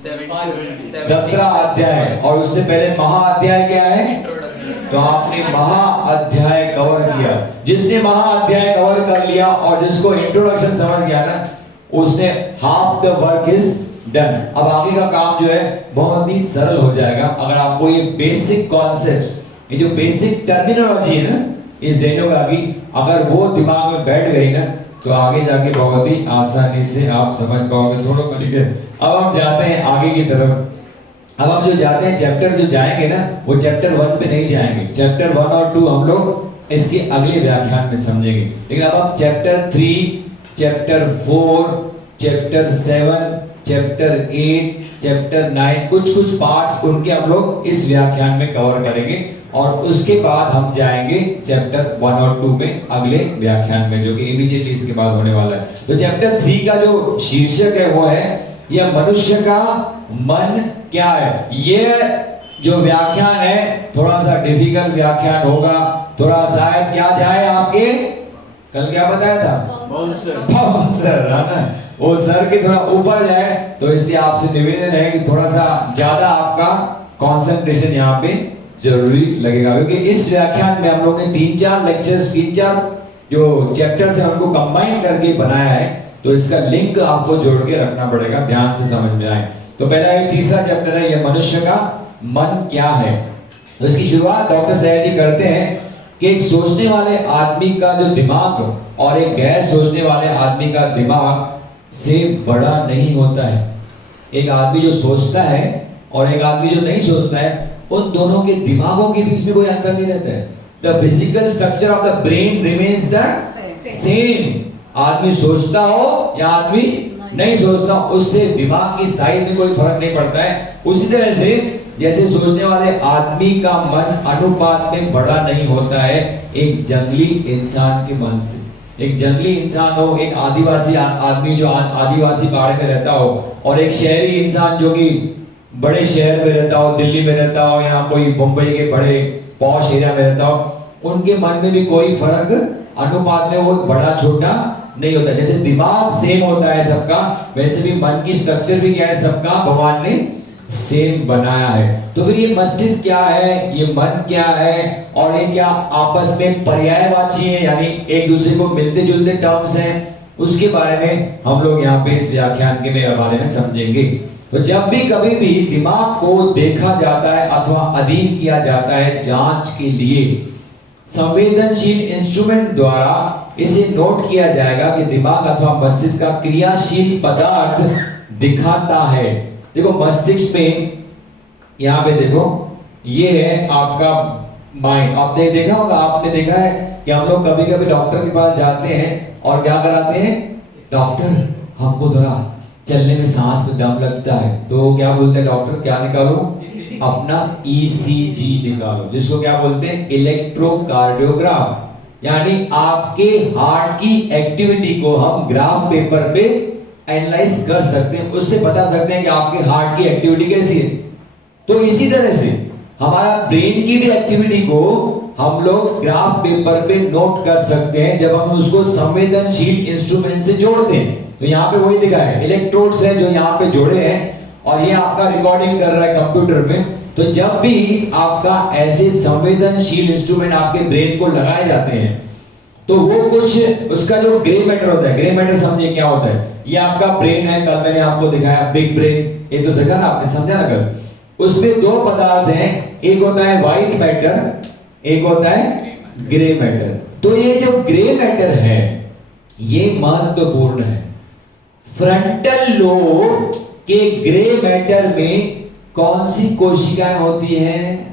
17 अध्याय, और उससे पहले महाअध्याय क्या है? तो आपने महाअध्याय कवर किया। जिसने महाअध्याय कवर कर लिया और जिसको इंट्रोडक्शन समझ गया ना, उसने half the work is done. अब आगे का काम जो है बहुत ही सरल हो जाएगा अगर आपको ये बेसिक कॉन्सेप्ट्स, ये जो बेसिक टर्मिनोलॉजी है ना इस जेनोगा की, अगर वो दिमाग में बैठ गई ना तो आगे जाके बहुत ही आसानी से आप समझ पाओगे। थोड़ा ठीक है, अब हम जाते हैं आगे की तरफ। अब हम जो जाते हैं चैप्टर जो जाएंगे ना वो चैप्टर 1 पे नहीं जाएंगे, चैप्टर 1 और 2 हम लोग इसके अगले व्याख्यान में समझेंगे। लेकिन अब हम chapter 3, chapter 4, chapter 7, chapter 8, chapter 9 कुछ पार्ट्स उनके हम लोग इस व्याख्यान में कवर करेंगे और उसके बाद हम जाएंगे चैप्टर 1 और 2 में अगले व्याख्यान में, जो कि इमीडिएटली इसके बाद होने वाला है। तो चैप्टर 3 का जो शीर्षक है वो है यह मनुष्य का मन क्या है। ये जो व्याख्यान है थोड़ा सा डिफिकल्ट व्याख्यान होगा, थोड़ा शायद क्या जाए आपके, कल क्या बताया था बाउंसर है ना, वो सर के थोड़ा ऊपर जाए, तो इसलिए आपसे निवेदन है कि थोड़ा सा ज्यादा आपका कंसंट्रेशन यहाँ पे जरूरी लगेगा, क्योंकि इस व्याख्यान में हम लोग ने 3-4 लेक्चर्स, 3-4 जो चैप्टर्स हैं उनको कंबाइन करके बनाया है, तो इसका लिंक आपको जोड़ के रखना पड़ेगा, ध्यान से समझ में आए। तो पहला ये तीसरा चैप्टर है, ये मनुष्य का मन क्या है। तो इसकी शुरुआत डॉक्टर सहज जी करते हैं कि एक सोचने वाले आदमी का जो दिमाग और एक गैर सोचने वाले आदमी का दिमाग से बड़ा नहीं होता है। एक आदमी जो सोचता है और एक आदमी जो नहीं सोचता है, उन दोनों के दिमागों के बीच में कोई अंतर नहीं रहता है। The physical structure of the brain remains the same. आदमी सोचता हो या आदमी नहीं सोचता, उससे दिमाग की साइज में कोई फर्क नहीं पड़ता है। उसी तरह से जैसे सोचने वाले आदमी का मन अनुपात में बड़ा नहीं होता है एक जंगली इंसान के मन से। एक जंगली इंसान हो, एक आदिवासी आदमी जो आदिवासी पहाड़ पे रहता हो, और एक शहरी इंसान जो कि बड़े शहर में रहता हो, दिल्ली में रहता हो या कोई मुंबई के बड़े पॉश एरिया में रहता हो, उनके मन में भी कोई फर्क अनुपात में वो बड़ा छोटा नहीं होता। जैसे दिमाग सेम होता है सबका, वैसे भी मन की स्ट्रक्चर भी क्या है, सबका भगवान ने सेम बनाया है। तो फिर ये मस्तिष्क क्या है, ये मन क्या है, और ये क्या आपस में पर्यायवाची है, यानी एक दूसरे को मिलते जुलते टर्म्स हैं, उसके बारे में हम लोग यहाँ पे इस व्याख्यान के बारे में समझेंगे। तो जब भी कभी भी दिमाग को देखा जाता है अथवा अधीन किया जाता है जांच के लिए, संवेदनशील इंस्ट्रूमेंट द्वारा इसे नोट किया जाएगा कि दिमाग अथवा मस्तिष्क का क्रियाशील पदार्थ दिखाता है। देखो मस्तिष्क पे, यहाँ पे देखो, ये है आपका माइंड। आपने देखा होगा, आपने देखा है कि हम लोग कभी कभी डॉक्टर के पास जाते हैं और क्या कराते हैं, डॉक्टर हमको थोड़ा चलने में सांस में दम लगता है, तो क्या बोलते हैं डॉक्टर, क्या निकालो, अपना ECG निकालो, जिसको क्या बोलते हैं, इलेक्ट्रोकार्डियोग्राफ। यानी आपके हार्ट की एक्टिविटी को हम ग्राफ पेपर पे एनालाइज कर सकते हैं, उससे बता सकते हैं कि आपके हार्ट की एक्टिविटी कैसी है। तो इसी तरह से हमारा ब्रेन की भी एक्टिविटी को हम लोग ग्राफ पेपर पे नोट कर सकते हैं जब हम उसको संवेदनशील इंस्ट्रूमेंट से जोड़ते हैं। तो यहाँ पे वही दिखा है, इलेक्ट्रोड्स हैं जो यहाँ पे जोड़े हैं, और ये आपका रिकॉर्डिंग कर रहा है कंप्यूटर में। तो जब भी आपका ऐसे संवेदनशील इंस्ट्रूमेंट आपके ब्रेन को लगाए जाते हैं, तो वो कुछ उसका जो ग्रे मैटर होता है, ग्रे मैटर समझिए क्या होता है, ये आपका ब्रेन है, कल मैंने आपको दिखाया बिग ब्रेन, ये तो देखा ना आपने, समझा ना कल। उसमें 2 पदार्थ हैं, एक होता है व्हाइट मैटर, एक होता है ग्रे मैटर। तो ये जो ग्रे मैटर है ये महत्वपूर्ण है। फ्रंटल लोब के ग्रे मैटर में कौन सी कोशिकाएं होती हैं,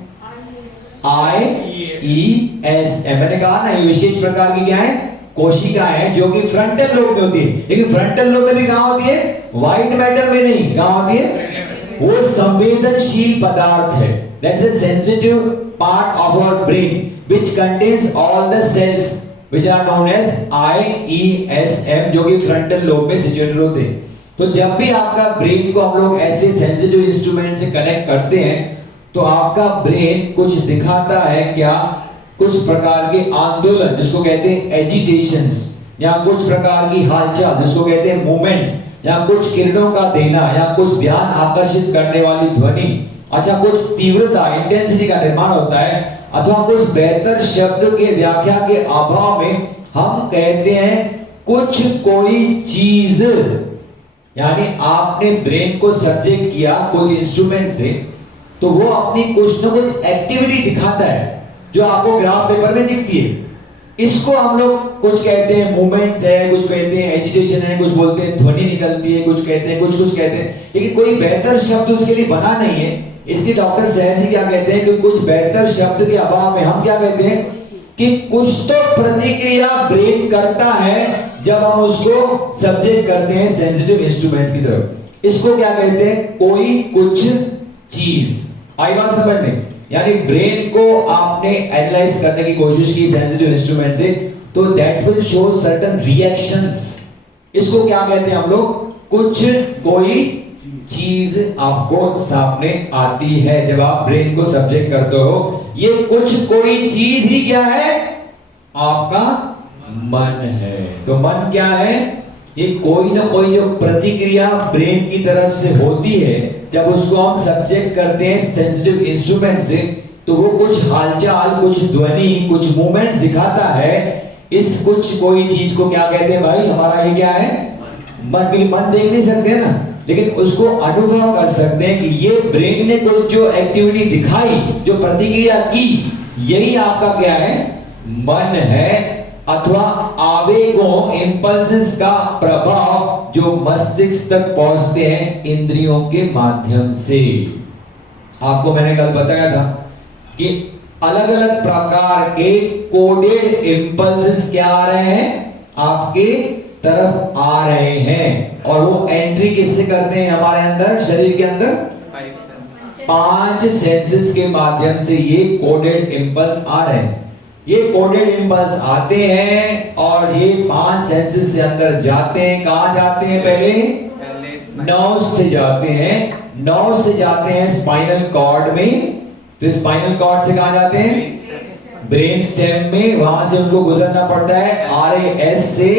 IESM। मैंने कहा ना ये विशेष प्रकार की क्या है, कोशिकाएं हैं जो कि फ्रंटल लोब में होती है। लेकिन फ्रंटल लोब में भी कहां होती है, व्हाइट मैटर में नहीं, कहां होती है, वो संवेदनशील पदार्थ है। That is a sensitive part of our brain which contains all the cells which are known as IESM, जो कि फ्रंटल लोब में सिचुएटेड होते हैं। तो जब भी आपका ब्रेन को हम लोग ऐसे सेंसिटिव इंस्ट्रूमेंट से कनेक्ट करते हैं, तो आपका ब्रेन कुछ दिखाता है क्या, कुछ प्रकार के आंदोलन जिसको कहते हैं एजिटेशंस, या कुछ प्रकार की हालचाल जिसको कहते हैं मूवमेंट्स, या कुछ किरणों का देना, या कुछ ध्यान आकर्षित करने वाली ध्वनि, अच्छा कुछ तीव्रता इंटेंसिटी का निर्माण होता है, अथवा कुछ बेहतर शब्द के व्याख्या के अभाव में हम कहते हैं कुछ कोई चीज। यानी आपने ब्रेन को सब्जेक्ट किया कोई इंस्ट्रूमेंट से, तो वो अपनी कुछ न कुछ एक्टिविटी दिखाता है जो आपको ग्राफ पेपर में दिखती है। इसको हम लोग कुछ कहते हैं मूवमेंट्स है, कुछ कहते हैं एजिटेशन है, कुछ बोलते हैं ध्वनि निकलती है, कुछ कहते हैं कुछ कहते हैं, लेकिन कोई बेहतर शब्द उसके लिए बना नहीं है। इसलिए डॉक्टर सहज जी क्या कहते हैं कि कुछ बेहतर शब्द के अभाव में हम क्या कहते हैं कि कुछ तो प्रतिक्रिया ब्रेन करता है जब हम उसको सब्जेक्ट करते हैं सेंसिटिव इंस्ट्रूमेंट की तरफ। इसको क्या कहते हैं, कोई कुछ चीज। आई बात समझ में? यानी ब्रेन को आपने एनालाइज करने की कोशिश की सेंसिटिव इंस्ट्रूमेंट से, तो that will show certain reactions. इसको क्या कहते हैं हम लोग, कुछ कोई चीज आपको सामने आती है जब आप ब्रेन को सब्जेक्ट करते हो। ये कुछ कोई चीज ही क्या है, आपका मन है। तो मन क्या है, ये कोई ना कोई जो प्रतिक्रिया ब्रेन की तरफ से होती है जब उसको हम सब्जेक्ट करते हैं सेंसिटिव इंस्ट्रूमेंट से, तो वो कुछ हालचाल, कुछ ध्वनि, कुछ मूवमेंट्स दिखाता है। इस कुछ कोई चीज को क्या कहते हैं भाई, हमारा ये क्या है, मन। के मन देख नहीं सकते ना, लेकिन उसको अनुभव कर सकते हैं कि ये ब्रेन ने कुछ जो एक्टिविटी दिखाई, जो प्रतिक्रिया की, यही आपका क्या है, मन है। अथवा आवेगों, इंपल्सेस का प्रभाव जो मस्तिष्क तक पहुंचते हैं इंद्रियों के माध्यम से। आपको मैंने कल बताया था कि अलग अलग प्रकार के कोडेड इंपल्सेस क्या आ रहे हैं, आपके तरफ आ रहे हैं, और वो एंट्री किससे करते हैं हमारे अंदर, शरीर के अंदर 5 सेंसेस के माध्यम से ये कोडेड इंपल्स आ रहे हैं। ये कोडेड इंपल्स आते हैं और ये 5 सेंसेस से अंदर जाते हैं। कहां जाते हैं, पहले नर्व से जाते हैं, नर्व से जाते हैं स्पाइनल कॉर्ड में, फिर स्पाइनल कॉर्ड से कहां जाते हैं, ब्रेन स्टेम में, वहां से उनको गुजरना पड़ता है RAS से,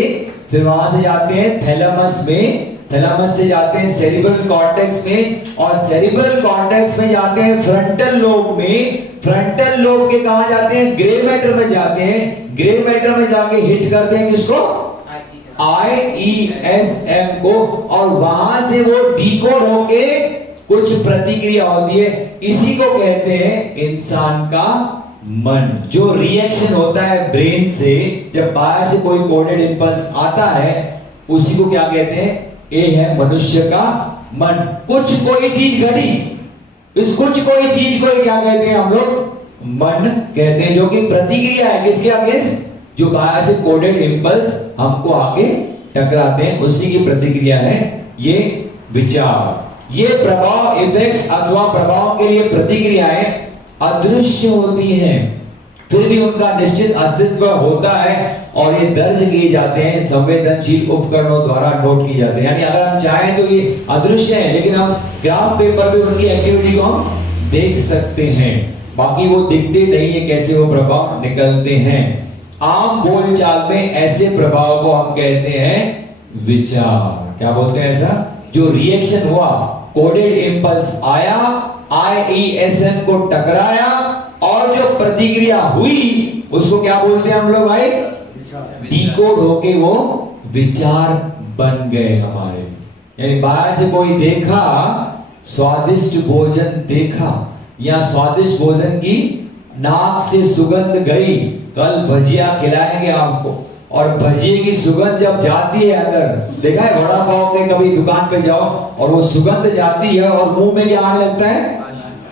फिर वहां से जाते हैं थैलेमस में, थैलेमस से जाते हैं सेरिब्रल कॉर्टेक्स में, और सेरिब्रल कॉर्टेक्स में जाते हैं फ्रंटल लोब में, फ्रंटल लोब के कहां जाते हैं, ग्रे मैटर में जाते हैं, ग्रे मैटर में जाके हिट करते हैं किसको, IESM को, और वहां से वो डिकोड होके कुछ प्रतिक्रिया होती है। इसी को कहते हैं इंसान का मन। जो रिएक्शन होता है ब्रेन से जब बाहर से कोई कोडेड इंपल्स आता है, उसी को क्या कहते हैं, ये है मनुष्य का मन। कुछ कोई चीज घटी, इस कुछ कोई चीज को क्या कहते हैं हम लोग, मन कहते हैं, जो कि प्रतिक्रिया है किसके अगेंस्ट, जो बाहर से कोडेड इंपल्स हमको आके टकराते हैं, उसी की प्रतिक्रिया है ये विचार। ये प्रभाव, इफेक्ट्स अथवा प्रभाव के लिए प्रतिक्रियाएं अदृश्य होती हैं, फिर भी उनका निश्चित अस्तित्व होता है, और ये दर्ज किए जाते हैं संवेदनशील उपकरणों द्वारा नोट किए जाते हैं। यानी अगर हम चाहें तो ये अदृश्य है, लेकिन हम ग्राफ पेपर पे उनकी एक्टिविटी को हम देख सकते हैं, बाकी वो दिखते नहीं है कैसे वो प्रभाव निकलते हैं। आम बोलचाल में ऐसे प्रभाव को हम कहते हैं विचार। क्या बोलते हैं, ऐसा जो रिएक्शन हुआ, कोडेड इंपल्स आया, IESM को टकराया, और जो प्रतिक्रिया हुई उसको क्या बोलते हैं हम लोग भाई, डिकोड होके वो विचार बन गए हमारे। यानी बाहर से कोई देखा, स्वादिष्ट भोजन देखा, या स्वादिष्ट भोजन की नाक से सुगंध गई, कल भजिया खिलाएंगे आपको, और भजिए की सुगंध जब जाती है अंदर, देखा है वड़ा पाव के कभी दुकान पे जाओ और वो सुगंध जाती है और मुंह में क्या आने लगता है,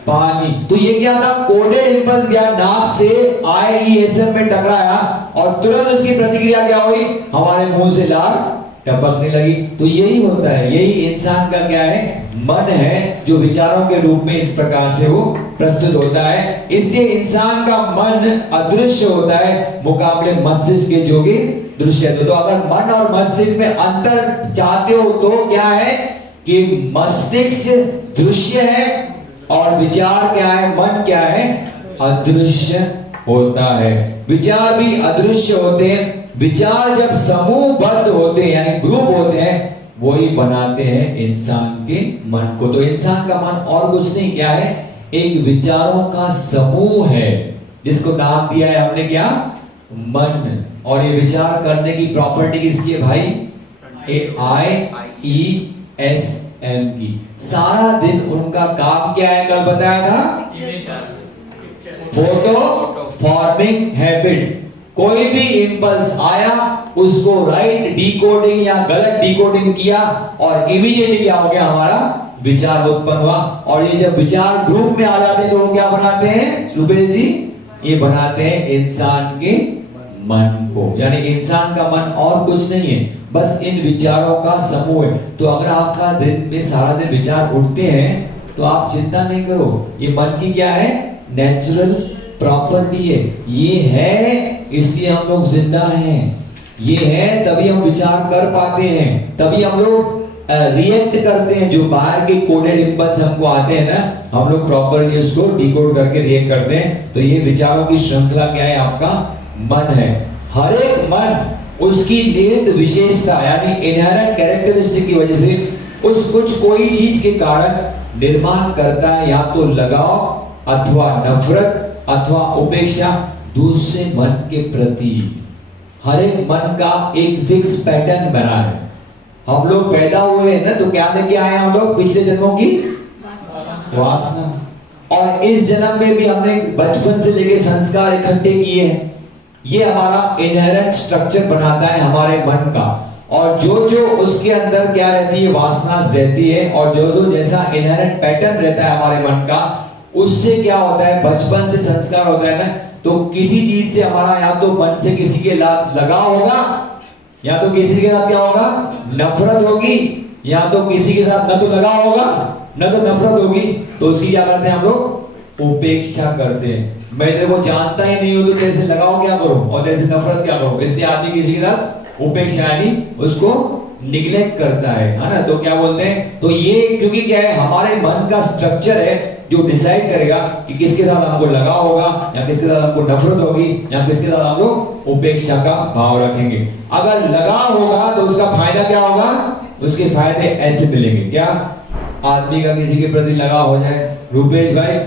पानी। तो ये क्या था, कोडेड इंपल्स गया नाक से IESM में टकराया, और तुरंत उसकी प्रतिक्रिया क्या हुई, हमारे मुंह से लार टपकने लगी। तो यही होता है, यही इंसान का क्या है, मन है, जो विचारों के रूप में इस प्रकार से वो प्रस्तुत होता है। इसलिए इंसान का मन अदृश्य होता है मुकाबले मस्तिष्क के, जो कि दृश्य। तो अगर मन और मस्तिष्क में अंतर चाहते हो तो क्या है कि मस्तिष्क दृश्य है और विचार क्या है, मन क्या है, अदृश्य होता है। विचार भी अदृश्य होते हैं। विचार जब समूहबद्ध होते हैं, यानी ग्रुप होते हैं, वही बनाते हैं इंसान के मन को। तो इंसान का मन और कुछ नहीं, क्या है? एक विचारों का समूह है जिसको नाम दिया है हमने क्या? मन। और ये विचार करने की प्रॉपर्टी किसकी है भाई? IESM की। सारा दिन उनका काम क्या है? कल बताया था, फोटो फॉर्मिंग हैबिट। कोई भी इंपल्स आया, उसको राइट डिकोडिंग या गलत डिकोडिंग किया और इमीडिएटली क्या हो गया? हमारा विचार उत्पन्न हुआ। और ये जब विचार ग्रुप में आ जाते हैं तो वो क्या बनाते हैं रुपेश जी? ये बनाते हैं इंसान के मन को। यानी इंसान का मन और कुछ नहीं है, बस इन विचारों का समूह है। तो अगर आपका दिन में सारा दिन विचार उठते हैं तो आप चिंता नहीं करो, ये मन की क्या है? नेचुरल प्रॉपर्टी है। ये है इसलिए हम लोग जिंदा हैं, ये है तभी हम विचार कर पाते हैं, तभी हम लोग रिएक्ट करते हैं। जो बाहर के कोडेड इंपल्स हमको आते हैं ना, हम लोग प्रॉपर्ली उसको डिकोड करके रिएक्ट करते हैं। तो ये विचारों की श्रृंखला क्या है? आपका मन है। हर एक मन उसकी निहित विशेषता यानी इनहेरेंट कैरेक्टरिस्टिक की वजह से उस कुछ कोई चीज के कारण निर्माण करता है, या तो लगाव अथवा नफरत अथवा उपेक्षा दूसरे मन के प्रति। हर एक मन का एक फिक्स पैटर्न बना है। हम लोग पैदा हुए हैं ना, तो क्या लेके आए हम लोग? पिछले जन्मों की वासना। और इस जन्म में भी हमने बचपन से लेके संस्कार इकट्ठे किए हैं। ये हमारा इनहेरेंट स्ट्रक्चर बनाता है हमारे मन का। और जो जो उसके अंदर क्या रहती है? वासना रहती है। और जो जो जैसा इनहेरेंट पैटर्न रहता है हमारे मन का, उससे क्या होता है? बचपन से संस्कार होता है ना, तो किसी चीज से हमारा या तो मन से किसी के लगाव होगा, या तो किसी के साथ क्या होगा? नफरत होगी, या तो किसी के साथ न तो लगाव होगा न तो नफरत होगी। तो उसकी क्या करते हैं हम लोग? उपेक्षा करते हैं। मैं तेरे को जानता ही नहीं हूं तो तेरे से लगाव क्या करूं और तेरे से नफरत क्या करूं? इसलिए आदमी किसी के साथ उपेक्षा यानी उसको निग्लेक्ट करता है ना। तो क्या बोलते हैं? तो ये क्योंकि क्या है? हमारे मन का स्ट्रक्चर है जो डिसाइड करेगा कि किसके साथ हमको लगाव होगा, या किसके साथ हमको नफरत होगी, या किसके साथ हम लोग उपेक्षा का भाव रखेंगे। अगर लगाव होगा तो उसका फायदा क्या होगा? उसके फायदे ऐसे मिलेंगे। क्या? आदमी का किसी के प्रति लगाव हो जाए, रुपेश भाई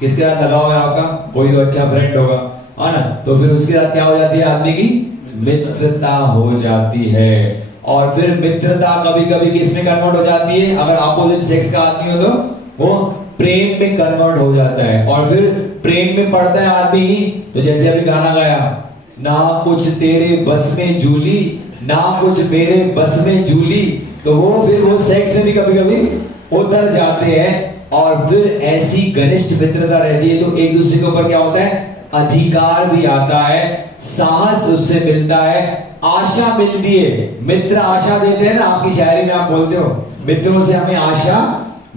किसके साथ लगाव है आपका? कोई तो अच्छा फ्रेंड होगा, है ना? तो फिर उसके साथ क्या हो जाती है? आदमी की मित्रता हो जाती है। और फिर मित्रता कभी कभी किस में कन्वर्ट हो जाती है? अगर अपोजिट सेक्स का आदमी हो तो वो प्रेम में कन्वर्ट हो जाता है। और फिर प्रेम में पड़ता है आदमी, तो जैसे अभी गाना गाया, ना कुछ तेरे बस में जूली, ना कुछ मेरे बस में जूली, तो वो फिर वो सेक्स में भी कभी कभी उतर जाते हैं। और फिर ऐसी घनिष्ठ मित्रता रहती है तो एक दूसरे के ऊपर क्या होता है? अधिकार भी आता है, साहस उससे मिलता है, आशा मिलती है। मित्र आशा देते हैं ना, आपकी शायरी में आप बोलते हो मित्रों से हमें आशा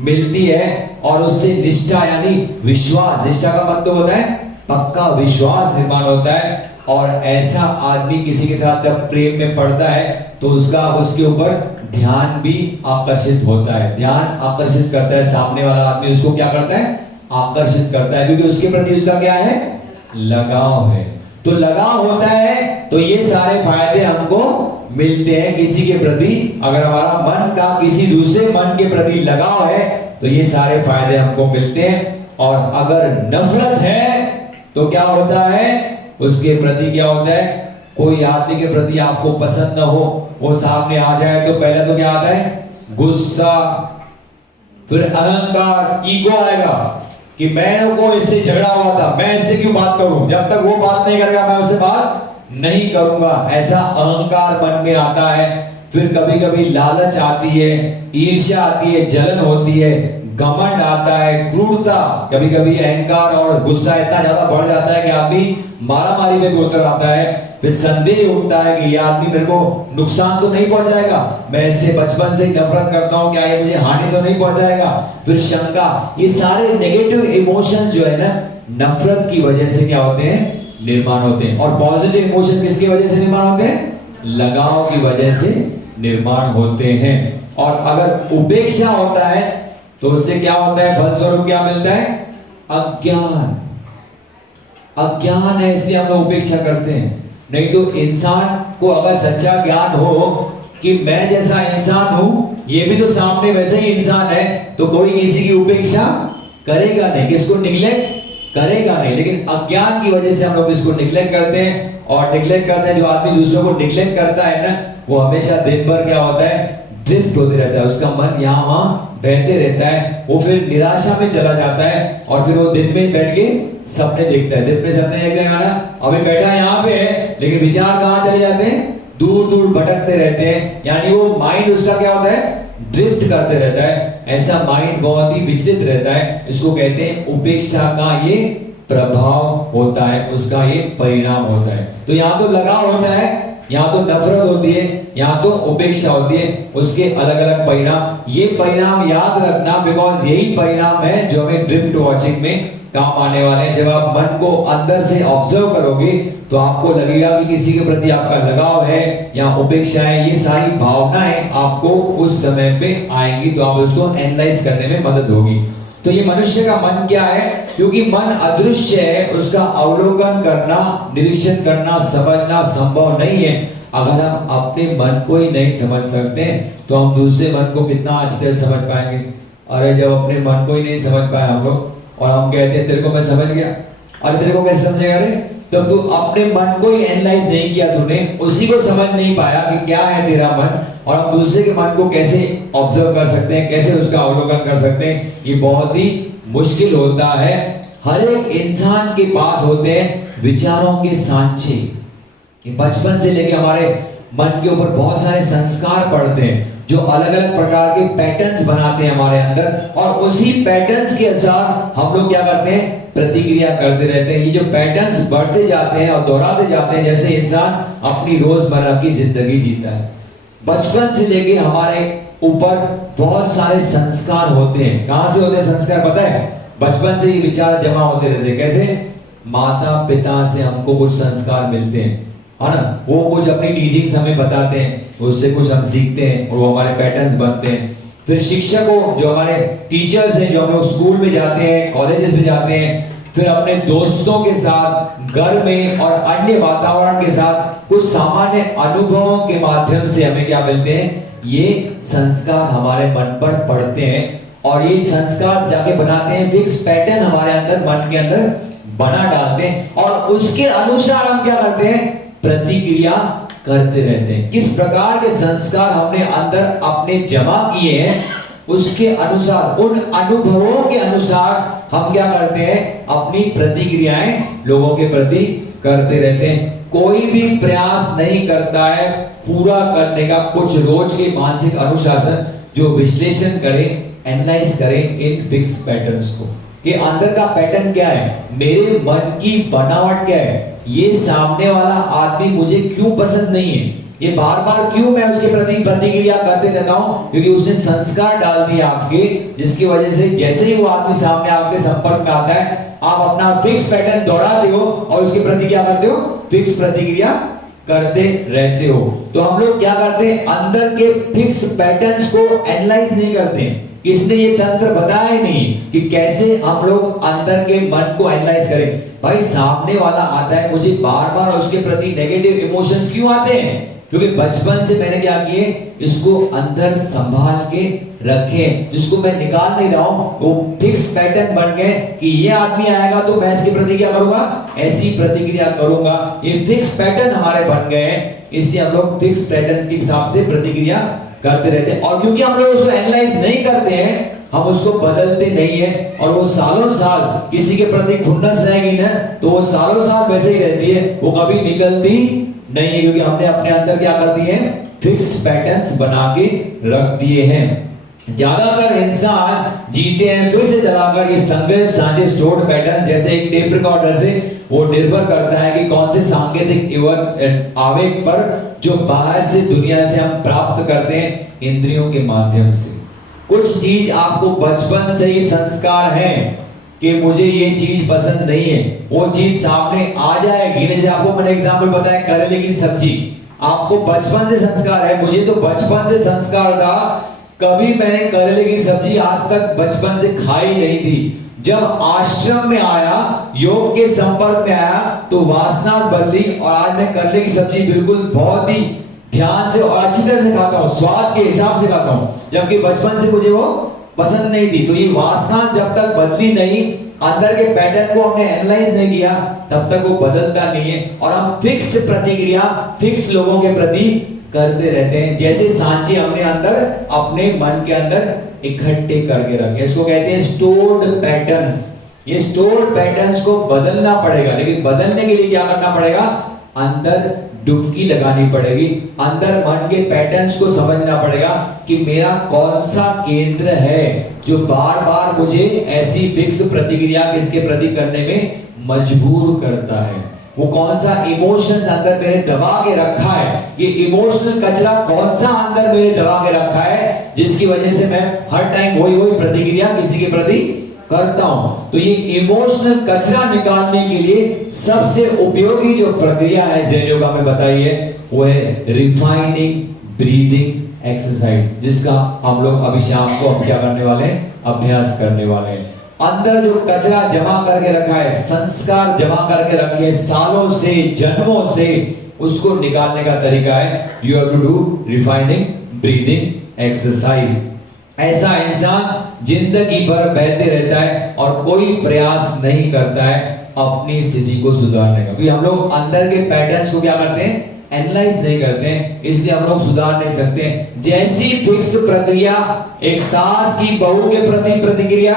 मिलती है। और उससे निष्ठा यानी विश्वास, निष्ठा का मतलब होता है पक्का विश्वास निर्माण होता है। और ऐसा आदमी किसी के साथ जब प्रेम में पड़ता है तो उसका उसके ऊपर ध्यान भी आकर्षित होता है। ध्यान आकर्षित करता है, सामने वाला आदमी उसको क्या करता है? आकर्षित करता है, क्योंकि उसके प्रति उसका क्या है? लगाव है। तो लगाव होता है तो ये सारे फायदे हमको मिलते हैं किसी के प्रति। अगर हमारा मन का किसी दूसरे मन के प्रति लगाव है तो ये सारे फायदे हमको मिलते हैं। और अगर नफरत है तो क्या होता है? उसके प्रति क्या होता है? कोई आदमी के प्रति आपको पसंद न हो, वो सामने आ जाए तो पहले तो क्या आता है? गुस्सा, फिर अहंकार, ईगो आएगा कि मैं को इससे झगड़ा हुआ था, मैं इससे क्यों बात करूं, जब तक वो बात नहीं करेगा मैं उससे बात नहीं करूंगा। ऐसा अहंकार मन में आता है। फिर कभी कभी लालच आती है, ईर्ष्या आती है, जलन होती है, घमंड आता है, क्रूरता, कभी कभी अहंकार और गुस्सा इतना ज्यादा बढ़ जाता है कि आदमी मारामारी में उतर आता है। फिर संदेह उठता है कि ये आदमी मेरे को नुकसान तो नहीं पहुंचाएगा, मैं इससे बचपन से ही नफरत करता हूं, क्या ये मुझे हानि तो नहीं पहुंचाएगा। फिर शंका, ये सारे नेगेटिव इमोशंस जो है ना, नफरत की वजह से क्या होते हैं? निर्माण होते हैं। और पॉजिटिव इमोशन किसकी वजह से निर्माण होते हैं? लगाव की वजह से निर्माण होते हैं। और अगर उपेक्षा होता है तो उससे क्या होता है? फलस्वरूप क्या मिलता है? अज्ञान। अज्ञान है इसलिए हम लोग उपेक्षा करते हैं। नहीं तो इंसान को अगर सच्चा ज्ञान हो कि मैं जैसा इंसान हूं, ये भी तो सामने वैसे ही इंसान है, तो कोई किसी की उपेक्षा करेगा नहीं, किसको निग्लेक्ट करेगा नहीं। लेकिन अज्ञान की वजह से हम लोग इसको निग्लेक्ट करते हैं, और निग्लेक्ट करते हैं। जो आदमी दूसरों को निग्लेक्ट करता है ना, वो हमेशा दिन भर क्या होता है, ड्रिफ्ट होते रहता है, उसका मन यहाँ वहां बहते रहता है, वो फिर निराशा में चला जाता है, और फिर वो दिन में बैठ के सपने देखता है। दिन में सपने देखते हैं ना, अभी बैठा यहाँ पे है, लेकिन विचार कहाँ चले जाते हैं, दूर दूर भटकते रहते हैं। यानी वो माइंड उसका क्या होता है, ड्रिफ्ट करते रहता है। ऐसा माइंड बहुत ही विचलित रहता है। इसको कहते हैं उपेक्षा का ये प्रभाव होता है, उसका ये परिणाम होता है। तो यहाँ तो लगाव होता है, यहाँ तो नफरत होती है, यहाँ तो उपेक्षा होती है, उसके अलग अलग परिणाम। ये परिणाम याद रखना, बिकॉज यही परिणाम है जो हमें ड्रिफ्ट वॉचिंग में काम आने वाले हैं। जब आप मन को अंदर से ऑब्जर्व करोगे तो आपको लगेगा कि किसी के प्रति आपका लगाव है या उपेक्षा है, ये सारी भावनाएं आपको उस समय पे आएंगी, तो आप उसको एनालाइज करने में मदद होगी। तो ये मनुष्य का मन क्या है, क्योंकि मन अदृश्य है, उसका अवलोकन करना, निरीक्षण करना, समझना संभव नहीं है। अगर हम अपने मन को ही नहीं समझ सकते तो हम दूसरे मन को कितना अच्छे से समझ पाएंगे। अरे जब अपने मन को ही नहीं समझ पाए हम लोग, और हम कहते हैं तेरे को मैं समझ गया, अरे तेरे को कैसे समझेगा रे, तब तू अपने मन को ही एनालाइज नहीं किया, तूने उसी को समझ नहीं पाया कि क्या है तेरा मन, और हम दूसरे के मन को कैसे ऑब्जर्व कर सकते हैं, कैसे उसका अवलोकन कर सकते हैं, ये बहुत ही मुश्किल होता है। हर एक इंसान के पास होते हैं विचारों के सांचे, कि बचपन से लेके हमारे मन के ऊपर बहुत सारे संस्कार पड़ते हैं जो अलग अलग प्रकार के पैटर्न्स बनाते हैं हमारे अंदर, और उसी पैटर्न्स के अनुसार हम लोग क्या करते हैं, प्रतिक्रिया करते रहते हैं। ये जो पैटर्न्स बढ़ते जाते हैं और दोहराते जाते हैं, जैसे इंसान अपनी रोजमर्रा की जिंदगी जीता है। बचपन से लेके हमारे ऊपर बहुत सारे संस्कार होते हैं। कहां से होते हैं संस्कार, पता है? बचपन से ही विचार जमा होते रहते हैं। कैसे? माता पिता से हमको कुछ संस्कार मिलते हैं, है ना, वो कुछ अपनी टीचिंग्स हमें बताते हैं, उससे कुछ हम सीखते हैं और वो हमारे पैटर्न्स बनते हैं। फिर शिक्षकों, जो हमारे टीचर्स हैं, जो हम लोग स्कूल में जाते हैं, कॉलेजेस में जाते हैं, फिर अपने दोस्तों के साथ, घर में और अन्य वातावरण के साथ कुछ सामान्य अनुभवों के माध्यम से हमें क्या मिलते हैं, ये संस्कार हमारे मन पर पड़ते हैं, और ये संस्कार जाके बनाते हैं फिक्स पैटर्न हमारे अंदर, मन के अंदर बना डालते हैं, और उसके अनुसार हम क्या करते हैं, प्रतिक्रिया करते रहते हैं। किस प्रकार के संस्कार हमने अंदर अपने जमा किए हैं, उसके अनुसार, उन अनुभवों के अनुसार हम क्या करते हैं, अपनी प्रतिक्रियाएं लोगों के प्रति करते रहते हैं। कोई भी प्रयास नहीं करता है पूरा करने का कुछ रोज के मानसिक अनुशासन जो विश्लेषण करें, एनालाइज करें इन फिक्स पैटर्न्स को, कि अंदर का पैटर्न क्या है, मेरे मन की बनावट क्या है, ये सामने वाला आदमी मुझे क्यों पसंद नहीं है, ये बार बार क्यों मैं उसके प्रति प्रतिक्रिया करते रहता हूं, क्योंकि उसने संस्कार डाल दिए आपके, जिसकी वजह से जैसे ही वो आदमी सामने आपके संपर्क में आता है, आप अपना फिक्स पैटर्न दोहराते हो और उसके प्रति क्या करते हो, फिक्स प्रतिक्रिया करते रहते हो। तो हम लोग क्या करते हैं, अंदर के फिक्स पैटर्न्स को एनालाइज नहीं करते। किसने ये तंत्र बताया ही नहीं कि कैसे हम लोग अंदर के मन को एनालाइज करें। भाई सामने वाला आता है, मुझे बार बार उसके प्रति नेगेटिव इमोशंस क्यों आते हैं, क्योंकि बचपन से मैंने क्या किए, इसको अंदर संभाल के रखे, जिसको मैं निकाल नहीं रहा हूं, वो फिक्स पैटर्न बन गए कि ये आदमी आएगा तो मैं इसकी प्रतिक्रिया करूंगा, ऐसी प्रतिक्रिया करूंगा। ये फिक्स पैटर्न हमारे बन गए हैं, इसलिए हम लोग फिक्स पैटर्न के हिसाब से प्रतिक्रिया करते रहते हैं। और क्योंकि हम लोग उसको एनालाइज नहीं करते हैं, हम उसको बदलते नहीं है, और वो सालों साल किसी के प्रति खुन्नस रहेगी ना, तो वो सालों साल वैसे ही रहती है, वो कभी निकलती नहीं है, क्योंकि हमने अपने अंदर क्या कर दिए हैं, फिक्स पैटर्न्स बना के रख दिए हैं। ज्यादातर इंसान जीते हैं फिर से चलाकर ये संग्रहित सांचे, स्टोर्ड पैटर्न, जैसे एक टेप रिकॉर्डर से वो निर्भर करता है कि कौन से सांकेतिक आवेग पर जो बाहर से दुनिया से हम प्राप्त करते हैं इंद्रियों के माध्यम से। कुछ चीज आपको बचपन से ही संस्कार है कि मुझे ये चीज पसंद नहीं है, वो चीज सामने आ जाएगी। जैसे आपको मैंने एग्जांपल बताया करेले की सब्जी, आपको बचपन से संस्कार है, मुझे तो बचपन से संस्कार था, कभी मैंने करेले की सब्जी आज तक बचपन से खाई नहीं थी। जब आश्रम में आया, योग के संपर्क में आया, तो वासना बदली और आज मैं करेले की सब्जी बिल्कुल बहुत ही ध्यान से और अच्छी तरह से खाता हूँ, स्वाद के हिसाब से खाता हूँ, जबकि बचपन से मुझे वो पसंद नहीं थी। तो ये वासना जब तक बदली नहीं, अंदर के पैटर्न को हमने एनालाइज नहीं किया, तब तक वो बदलता नहीं है और हम फिक्स्ड प्रतिक्रिया फिक्स लोगों के प्रति करते रहते हैं। जैसे सांचे हमने अंदर अपने मन के अंदर इकट्ठे करके रखे, इसको कहते हैं स्टोर्ड पैटर्न्स। ये स्टोर्ड पैटर्न्स को बदलना पड़ेगा, लेकिन बदलने के लिए क्या करना पड़ेगा? अंदर डुबकी लगानी पड़ेगी, अंदर मन के पैटर्न्स को समझना पड़ेगा कि मेरा कौन सा केंद्र है जो बार बार मुझे ऐसी फिक्स प्रतिक्रिया किसके प्रति करने में मजबूर करता है। वो कौन सा इमोशंस अंदर मेरे दबा के रखा है, ये इमोशनल कचरा कौन सा अंदर मेरे दबा के रखा है जिसकी वजह से मैं हर टाइम वही प्रतिक्रिया किसी के प्रति करता हूं। तो ये इमोशनल कचरा निकालने के लिए सबसे उपयोगी जो प्रक्रिया है ज़ेन योगा में बताई है, वो है रिफाइनिंग ब्रीदिंग एक्सरसाइज, जिसका हम लोग अभी शाम को हम क्या करने वाले हैं? अभ्यास करने वाले हैं। अंदर जो कचरा जमा करके रखा है, संस्कार जमा करके रखे सालों से जन्मों से, उसको निकालने का तरीका है you have to do refining breathing exercise. ऐसा इंसान जिंदगी भर बहते रहता है और कोई प्रयास नहीं करता है अपनी स्थिति को सुधारने का, क्योंकि हम लोग अंदर के पैटर्न्स को क्या करते हैं? एनालाइज नहीं करते हैं, इसलिए हम लोग सुधार नहीं सकते। जैसी फिक्स प्रक्रिया, एक सास की बहू के प्रति प्रतिक्रिया,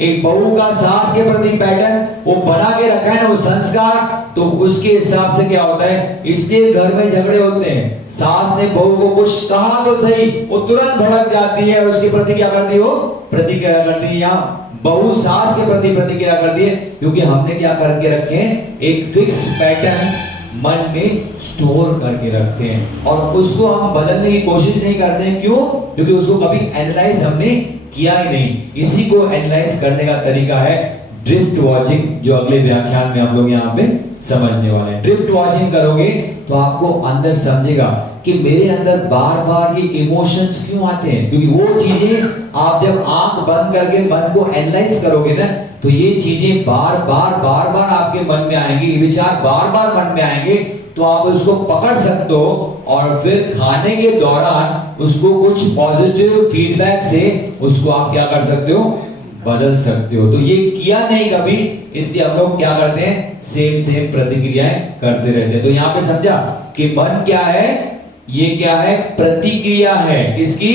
एक बहू का सास के प्रति पैटर्न वो बना के रखा है ना, वो संस्कार, तो उसके हिसाब से क्या होता है? इसलिए घर में झगड़े होते हैं। सास ने बहू को कुछ कहा तो सही, वो तुरंत भड़क जाती है, उसके प्रति क्या करती है? वो प्रतिक्रिया करती है। या बहू सास के प्रति प्रतिक्रिया करती है, क्योंकि हमने क्या करके रखे हैं? एक फिक्स पैटर्न मन में स्टोर करके रखते हैं और उसको हम बदलने की कोशिश नहीं करते हैं। क्यों? क्योंकि उसको कभी एनालाइज हमने किया ही नहीं। इसी को एनालाइज करने का तरीका है ड्रिफ्ट वॉचिंग, जो अगले व्याख्यान में हम लोग यहाँ पे समझने वाले हैं। ड्रिफ्ट वॉचिंग करोगे तो आपको अंदर समझेगा कि मेरे अंदर बार बार ये इमोशंस क्यों आते हैं, क्योंकि वो चीजें आप जब आंख बंद करके मन को एनालाइज करोगे ना, तो ये चीजें बार बार आपके मन में आएंगी, विचार बार बार मन में आएंगे, तो आप उसको पकड़ सकते हो और फिर खाने के दौरान उसको कुछ पॉजिटिव फीडबैक से उसको आप क्या कर सकते हो? बदल सकते हो। तो ये किया नहीं कभी, इसलिए हम लोग क्या करते हैं? सेम प्रतिक्रियाएं करते रहते हैं। तो यहाँ पे समझा कि मन क्या है? ये क्या है? प्रतिक्रिया है। इसकी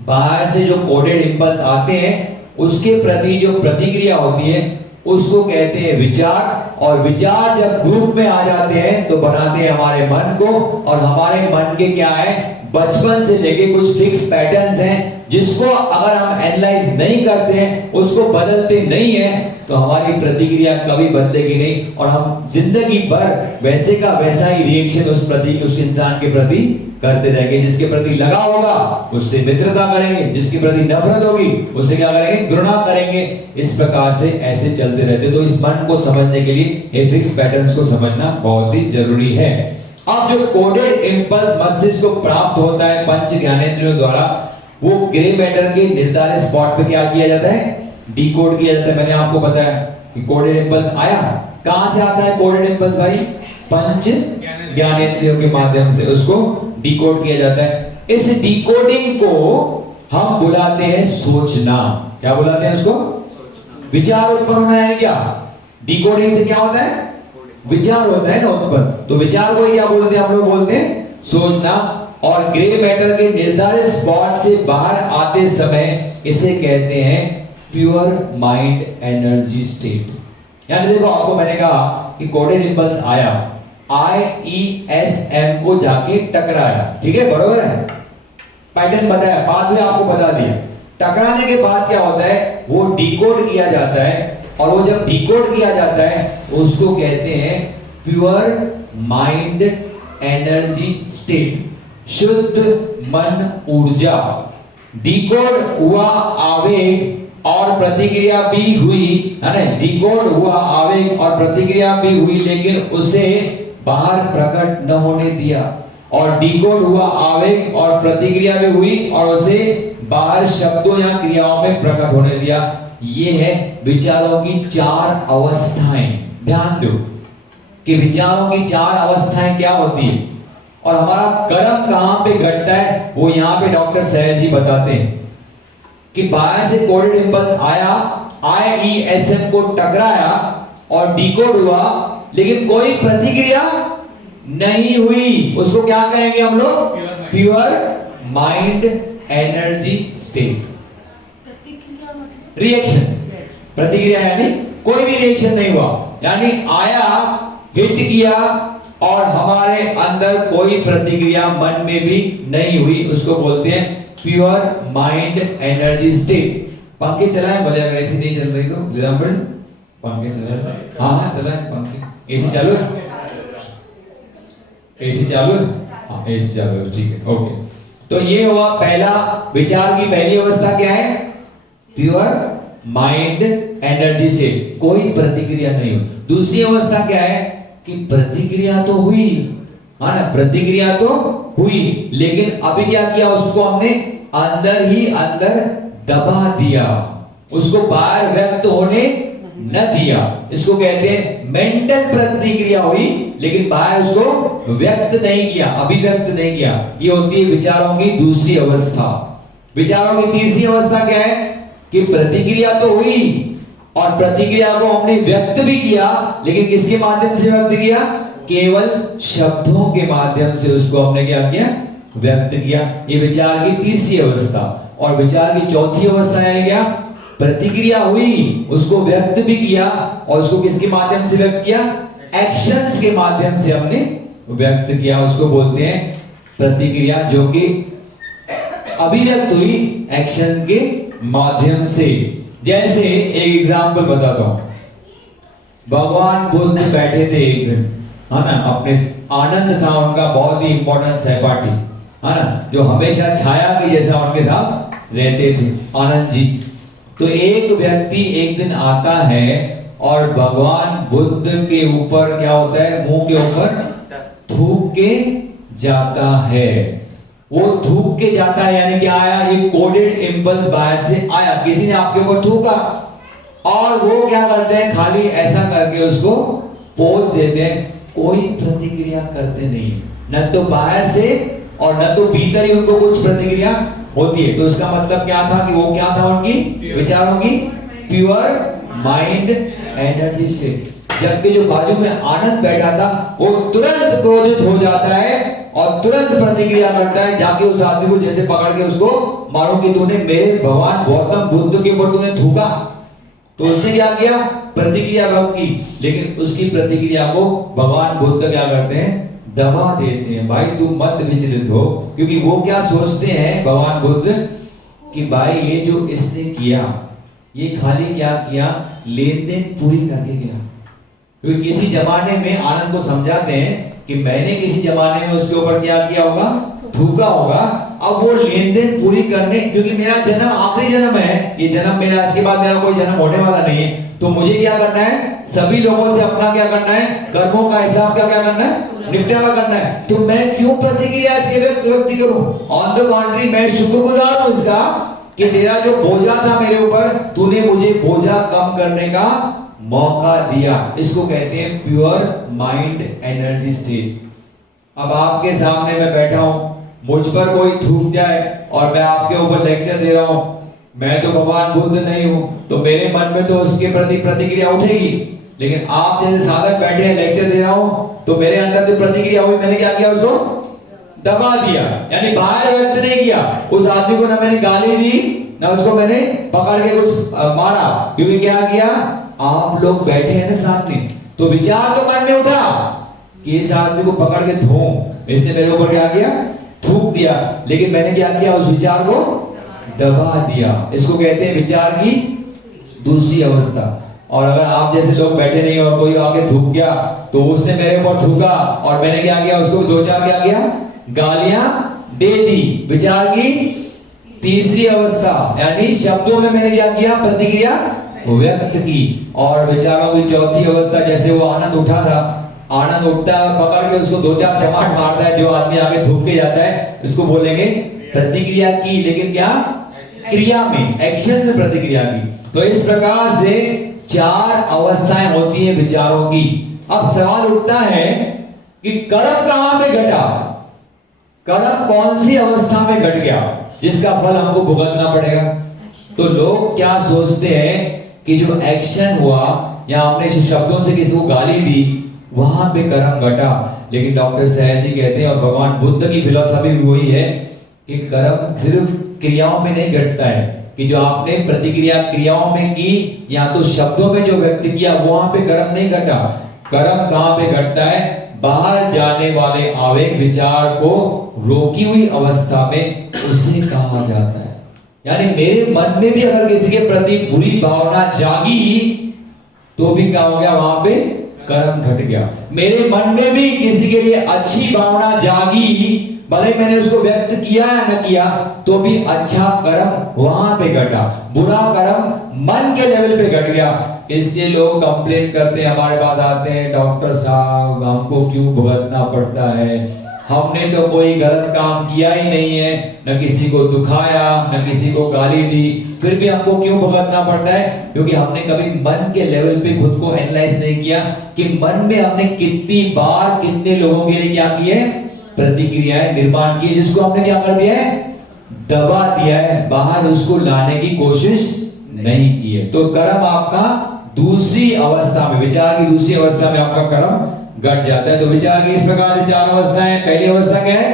बाहर से जो कोडेड इंपल्स आते हैं उसके प्रति जो प्रतिक्रिया होती है उसको कहते हैं विचार, और विचार जब ग्रुप में आ जाते हैं तो बनाते हैं हमारे मन को, और हमारे मन के क्या है? बचपन से लेके कुछ फिक्स पैटर्न्स हैं जिसको अगर हम एनालाइज नहीं करते हैं, उसको बदलते नहीं है, तो हमारी प्रतिक्रिया कभी बदलेगी नहीं और हम जिंदगी भर वैसे का वैसा ही रिएक्शन उस इंसान के प्रति करते रहेंगे। जिसके प्रति लगाव होगा उससे मित्रता करेंगे, जिसके प्रति नफरत होगी उससे क्या करेंगे? घृणा करेंगे। इस प्रकार से ऐसे चलते रहते। तो इस मन को समझने के लिए ये फिक्स पैटर्न्स को समझना बहुत ही जरूरी है। अब जो कोडेड इंपल्स मस्तिष्क को प्राप्त होता है पंच ज्ञानेंद्रियों द्वारा, वो ग्रे मैटर के निर्धारित स्पॉट पे क्या किया जाता है? डिकोड किया जाता है। मैंने आपको बताया कि कोडेड इंपल्स आया, कहां से आता है कोडेड इंपल्स भाई? पंच ज्ञानेंद्रियों के माध्यम से उसको डिकोड किया जाता है। इस डिकोडिंग को हम बुलाते हैं सोचना। क्या बुलाते हैं उसको? विचार उत्पन्न होना है क्या? डिकोडिंग से क्या होता है? विचार होता है ना उत्पन्न। तो विचार को क्या बोलते हैं हम लोग? बोलते हैं सोचना। और ग्रे मैटर के निर्धारित स्पॉट से बाहर आते समय इसे कहते हैं प्योर माइंड एनर्जी स्टेट। यानी देखो, आपको मैंने कहा कि कोडेड इंपल्स आया, IESM को जाके टकराया, ठीक है, बरोबर है? पैटर्न बताया, पांचवे आपको बता दिया। टकराने के बाद क्या होता है? वो डिकोड किया जाता है, और वो जब डिकोड किया जाता है उसको कहते हैं प्योर माइंड एनर्जी स्टेट, शुद्ध मन ऊर्जा। डिकोड हुआ आवेग और प्रतिक्रिया भी हुई, है ना? डिकोड हुआ आवेग और प्रतिक्रिया भी हुई, लेकिन उसे बाहर प्रकट न होने दिया। और डिकोड हुआ आवेग और प्रतिक्रिया भी हुई और उसे बाहर शब्दों या क्रियाओं में प्रकट होने दिया। ये है विचारों की चार अवस्थाएं। ध्यान दो कि विचारों की चार अवस्थाएं क्या होती है। और हमारा कर्म कहां पे घटता है वो यहां पे डॉक्टर सहज जी बताते हैं कि बाहर से कोडेड इंपल्स आया, IESM को टकराया और डिकोड हुआ, लेकिन कोई प्रतिक्रिया नहीं हुई। उसको क्या कहेंगे हम लोग? Pure mind energy state. Reaction, प्रतिक्रिया यानी कोई भी रिएक्शन नहीं हुआ, यानी आया, हिट किया और हमारे अंदर कोई प्रतिक्रिया मन में भी नहीं हुई, उसको बोलते हैं प्योर माइंड एनर्जी स्टेट। पंखे चलाएं भले, अगर ऐसी नहीं चल रही तो एग्जांपल पंखे चलाएं। हाँ चलाएं पंखे। एसी चालू है? एसी चालू है? हाँ एसी चालू है, ठीक है, ओके। तो ये हुआ पहला विचार की पहली अवस्था क्या है? प्योर माइंड एनर्जी स्टेट, कोई प्रतिक्रिया नहीं हुई। दूसरी अवस्था क्या है कि प्रतिक्रिया तो हुई, हाँ ना, प्रतिक्रिया तो हुई, लेकिन अभी क्या किया? उसको हमने अंदर ही अंदर दबा दिया, उसको बाहर व्यक्त होने न दिया। इसको कहते हैं मेंटल प्रतिक्रिया हुई, लेकिन बाहर उसको व्यक्त नहीं किया, अभिव्यक्त नहीं किया। ये होती है विचारों की दूसरी अवस्था। विचारों की तीसरी अवस्था क्या है कि प्रतिक्रिया तो हुई और प्रतिक्रिया को हमने व्यक्त भी किया, लेकिन किसके माध्यम से व्यक्त किया? केवल शब्दों के माध्यम से उसको हमने क्या किया? व्यक्त किया। ये विचार की तीसरी अवस्था। और विचार की चौथी अवस्था है क्या? प्रतिक्रिया हुई, उसको व्यक्त भी किया, और उसको किसके माध्यम से व्यक्त किया? एक्शंस के माध्यम से हमने व्यक्त किया। उसको बोलते हैं प्रतिक्रिया, जो कि अभिव्यक्त हुई एक्शन के माध्यम से। जैसे एक एग्जांपल बताता हूं। भगवान बुद्ध बैठे थे एक दिन, है ना, अपने आनंद था उनका बहुत ही इंपॉर्टेंट सहपाठी, है ना, जो हमेशा छाया के जैसा उनके साथ रहते थे, आनंद जी। तो एक व्यक्ति एक दिन आता है और भगवान बुद्ध के ऊपर क्या होता है? मुंह के ऊपर थूक के जाता है। वो थूक के जाता है यानी क्या आया? ये कोडेड इंपल्स बाहर से आया, किसी ने आपके ऊपर थूका, और वो क्या करते हैं? खाली ऐसा करके उसको पोज देते हैं, कोई प्रतिक्रिया करते नहीं, न तो बाहर से और न तो भीतर ही उनको कुछ प्रतिक्रिया होती है। तो इसका मतलब क्या था कि वो क्या था? उनकी विचारों की प्योर माइंड एनर्जी स्टेट। जबकि जो बाजू में आनंद बैठा था वो तुरंत क्रोधित हो जाता है और तुरंत प्रतिक्रिया करता है, जाके उस आदमी को जैसे पकड़ के उसको मारो कि तूने मेरे भगवान गौतम बुद्ध के ऊपर तूने थूका। तो उसने क्या किया? प्रतिक्रिया व्यक्त की, लेकिन उसकी प्रतिक्रिया को भगवान बुद्ध क्या करते हैं? दबा देते हैं। भाई तू मत विचलित हो, क्योंकि वो क्या सोचते हैं भगवान बुद्ध कि भाई ये जो इसने किया, ये खाली क्या किया? लेन देन पूरी करके गया। क्योंकि किसी जमाने में आनंद को समझाते हैं कि मैंने किसी जमाने में उसके ऊपर क्या किया होगा? थूका होगा। अब वो लेन देन पूरी करने, क्योंकि मेरा जन्म आखिरी जन्म है, ये जन्म मेरा, इसके बाद मेरा कोई जन्म होने वाला नहीं है, तो मुझे क्या करना है? सभी लोगों से अपना क्या करना है? कर्मों का हिसाब क्या करना है? निपटारा करना है। तो मैं क्यों प्रतिक्रिया इसके व्यक्त करूं? ऑन द कॉन्ट्री मैं शुक्रगुजार हूं इसका कि तेरा जो बोझा था मेरे ऊपर, तूने मुझे बोझा कम करने का मौका दिया। इसको कहते हैं प्योर माइंड एनर्जी स्टेट। अब आपके सामने मैं बैठा हूं, मुझ पर कोई थूक जाए और मैं आपके ऊपर लेक्चर दे रहा हूं, मैं तो भगवान बुद्ध नहीं हूं, तो मेरे मन में तो उसके प्रति प्रतिक्रिया उठेगी। लेकिन आप जैसे साधक बैठे हैं, लेक्चर दे रहा हूं, तो मेरे अंदर जो प्रतिक्रिया हुई, मैंने क्या किया? उसको दबा दिया, यानी बाहर व्यक्त नहीं किया। उस आदमी को ना मैंने गाली दी, ना उसको मैंने पकड़ के कुछ मारा, क्योंकि क्या किया? आप लोग बैठे हैं ना सामने, तो विचार तो मन में उठा कि इस आदमी को पकड़ के धो, इसने मेरे ऊपर क्या किया? थूक दिया। लेकिन मैंने क्या किया? उस विचार को दबा दिया। इसको कहते हैं विचार की दूसरी अवस्था। और अगर आप जैसे लोग बैठे नहीं और कोई आके थूक गया, तो उसने मेरे ऊपर थूका और मैंने क्या किया? उसको दो चार क्या किया? गालियां दे दी। विचार की तीसरी अवस्था, यानी शब्दों में मैंने क्या किया? प्रतिक्रिया व्यक्त की। और विचारों की चौथी अवस्था, जैसे वो आनंद उठा था, आनंद उठता है और पकड़ के उसको दो चार चमाट मारता है, जो आदमी आगे थूक के जाता है, इसको बोलेंगे प्रतिक्रिया की, लेकिन क्या? क्रिया में, एक्शन में प्रतिक्रिया की। तो इस प्रकार से चार अवस्थाएं होती हैं विचारों की। अब सवाल उठता है कि कर्म कहां पे घटा? कर्म कौन सी अवस्था में घट गया जिसका फल हमको भुगतना पड़ेगा। तो लोग क्या सोचते हैं कि जो एक्शन हुआ या हमने शब्दों से किसी को गाली दी वहां पे कर्म घटा, लेकिन डॉक्टर सहज जी कहते हैं और भगवान बुद्ध की फिलॉसफी भी वही है कि कर्म सिर्फ क्रियाओं में नहीं घटता है कि जो आपने प्रतिक्रिया क्रियाओं में की या तो शब्दों में जो व्यक्त किया वहां पे कर्म नहीं घटा। कर्म कहां पे घटता है? बाहर जाने वाले आवेग विचार को रोकी हुई अवस्था में उसे कहा जाता है। यानी मेरे मन में भी अगर किसी के प्रति बुरी भावना जागी तो भी क्या हो गया? वहां पे कर्म घट गया। मेरे मन में भी किसी के लिए अच्छी भावना जागी, भले मैंने उसको व्यक्त किया या न किया तो भी अच्छा कर्म वहां पे घटा, बुरा कर्म मन के लेवल पे घट गया। इसलिए लोग कंप्लेन करते हैं, हमारे पास आते हैं, डॉक्टर साहब हमको क्यों भुगतना पड़ता है, हमने तो कोई गलत काम किया ही नहीं है, न किसी को दुखाया न किसी को गाली दी, फिर भी हमको क्यों भुगतना पड़ता है? क्योंकि हमने कभी मन के लेवल पे खुद को एनालाइज नहीं किया कि मन में हमने कितनी बार कितने लोगों के लिए क्या किए, प्रतिक्रियाएं निर्माण की, जिसको हमने क्या कर दिया है? दबा दिया है, बाहर उसको लाने की कोशिश नहीं की है। तो कर्म आपका दूसरी अवस्था में, विचार की दूसरी अवस्था में आपका कर्म घट जाता है। तो विचार की इस प्रकार से चार अवस्थाएं। पहली अवस्था क्या है?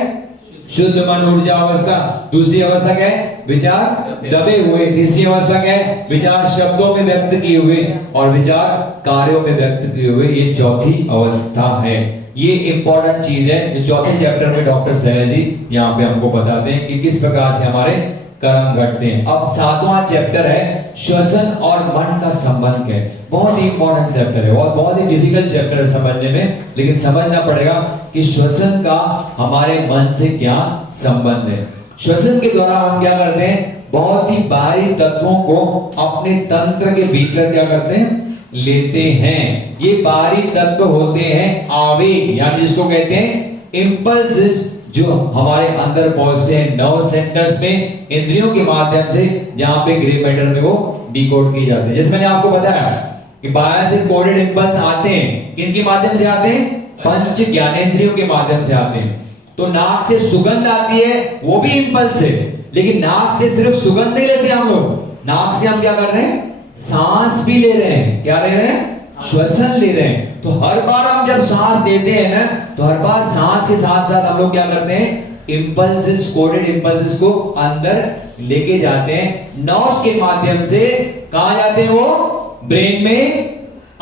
शुद्ध मन ऊर्जा अवस्था। दूसरी अवस्था क्या है? विचार दबे हुए। तीसरी अवस्था क्या है? विचार शब्दों में व्यक्त किए हुए और विचार कार्यों में व्यक्त किए हुए। ये चौथी अवस्था है। ये इंपॉर्टेंट चीज है जो चौथे चैप्टर में डॉक्टर सहज जी यहाँ पे हमको बताते हैं कि किस प्रकार से हमारे कर्म घटते हैं। अब सातवां चैप्टर है श्वसन और मन का संबंध क्या है। बहुत ही इंपॉर्टेंट चैप्टर है और बहुत ही डिफिकल्ट चैप्टर है समझने में, लेकिन समझना पड़ेगा कि श्वसन का हमारे मन से क्या संबंध है। श्वसन के दौरान हम क्या करते हैं? बहुत ही बाहरी तत्वों को अपने तंत्र के भीतर क्या करते हैं? लेते हैं। ये बाहरी तत्व होते हैं आवेग, यानी जिसको कहते हैं इंपल्सेस, जो हमारे अंदर पहुंचते हैं नर्व सेंटर्स में इंद्रियों के माध्यम से, जहां पे ग्रे मैटर में वो डिकोड किए जाते हैं। जैसे मैंने आपको बताया कि बाहर से कोडेड इंपल्स आते हैं, किनके माध्यम से आते हैं? पंच ज्ञानेंद्रियों के माध्यम से आते हैं। तो नाक से सुगंध आती है, वो भी इंपल्स है, लेकिन नाक से सिर्फ सुगंध नहीं लेते हम लोग, नाक से हम क्या कर रहे हैं? सांस भी ले रहे हैं। क्या ले रहे हैं? श्वसन ले रहे हैं। तो हर बार हम जब सांस लेते हैं ना, तो हर बार सांस के साथ साथ हम लोग क्या करते हैं? इंपल्सेस, कोडेड इंपल्सेस को अंदर लेके जाते हैं नर्व्स के माध्यम से। कहां जाते हैं वो? ब्रेन में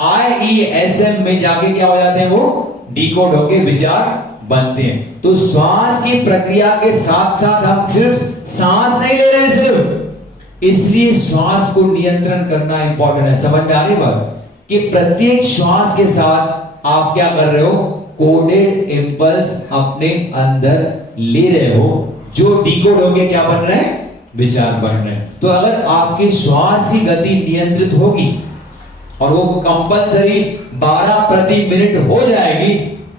IESM में जाके क्या हो जाते हैं? वो डिकोड होके विचार बनते हैं। तो श्वास की प्रक्रिया के साथ साथ हम सिर्फ सांस नहीं ले रहे हैं सिर्फ, इसलिए श्वास को नियंत्रण करना इंपॉर्टेंट है। समझ में आ रही बात कि प्रत्येक श्वास के साथ आप क्या कर रहे हो? कोडेड इंपल्स अपने अंदर ले रहे हो, जो डिकोड होके क्या बन रहे हैं? विचार बन रहे हैं। तो अगर आपकी श्वास की गति नियंत्रित होगी और वो कंपलसरी 12 प्रति मिनट हो जाएगी,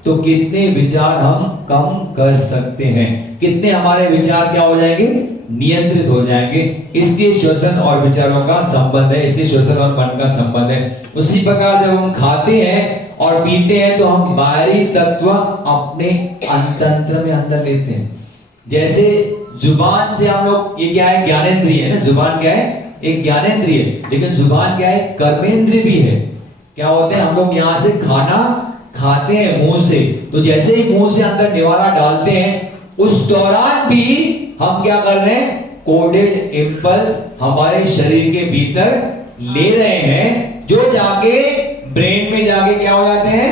तो कितने विचार हम कम कर सकते हैं, कितने हमारे विचार क्या हो जाएंगे? नियंत्रित हो जाएंगे। इसलिए श्वसन और विचारों का संबंध है, इसलिए श्वसन और मन का संबंध है। उसी प्रकार जब हम खाते हैं और पीते हैं तो हम बाहरी तत्व अपने अंतंत्र में अंदर लेते हैं। जैसे जुबान से हम लोग, ये क्या है? ज्ञानेंद्रिय है ना। जुबान क्या है? एक ज्ञानेंद्रिय, लेकिन जुबान क्या है? कर्मेंद्रिय भी है। क्या होते हैं? हम लोग यहाँ से खाना खाते हैं मुंह से, तो जैसे ही मुंह से अंदर निवाला डालते हैं उस दौरान भी हम क्या कर रहे हैं? कोडेड इंपल्स हमारे शरीर के भीतर ले रहे हैं, जो जाके ब्रेन में जाके क्या हो जाते हैं?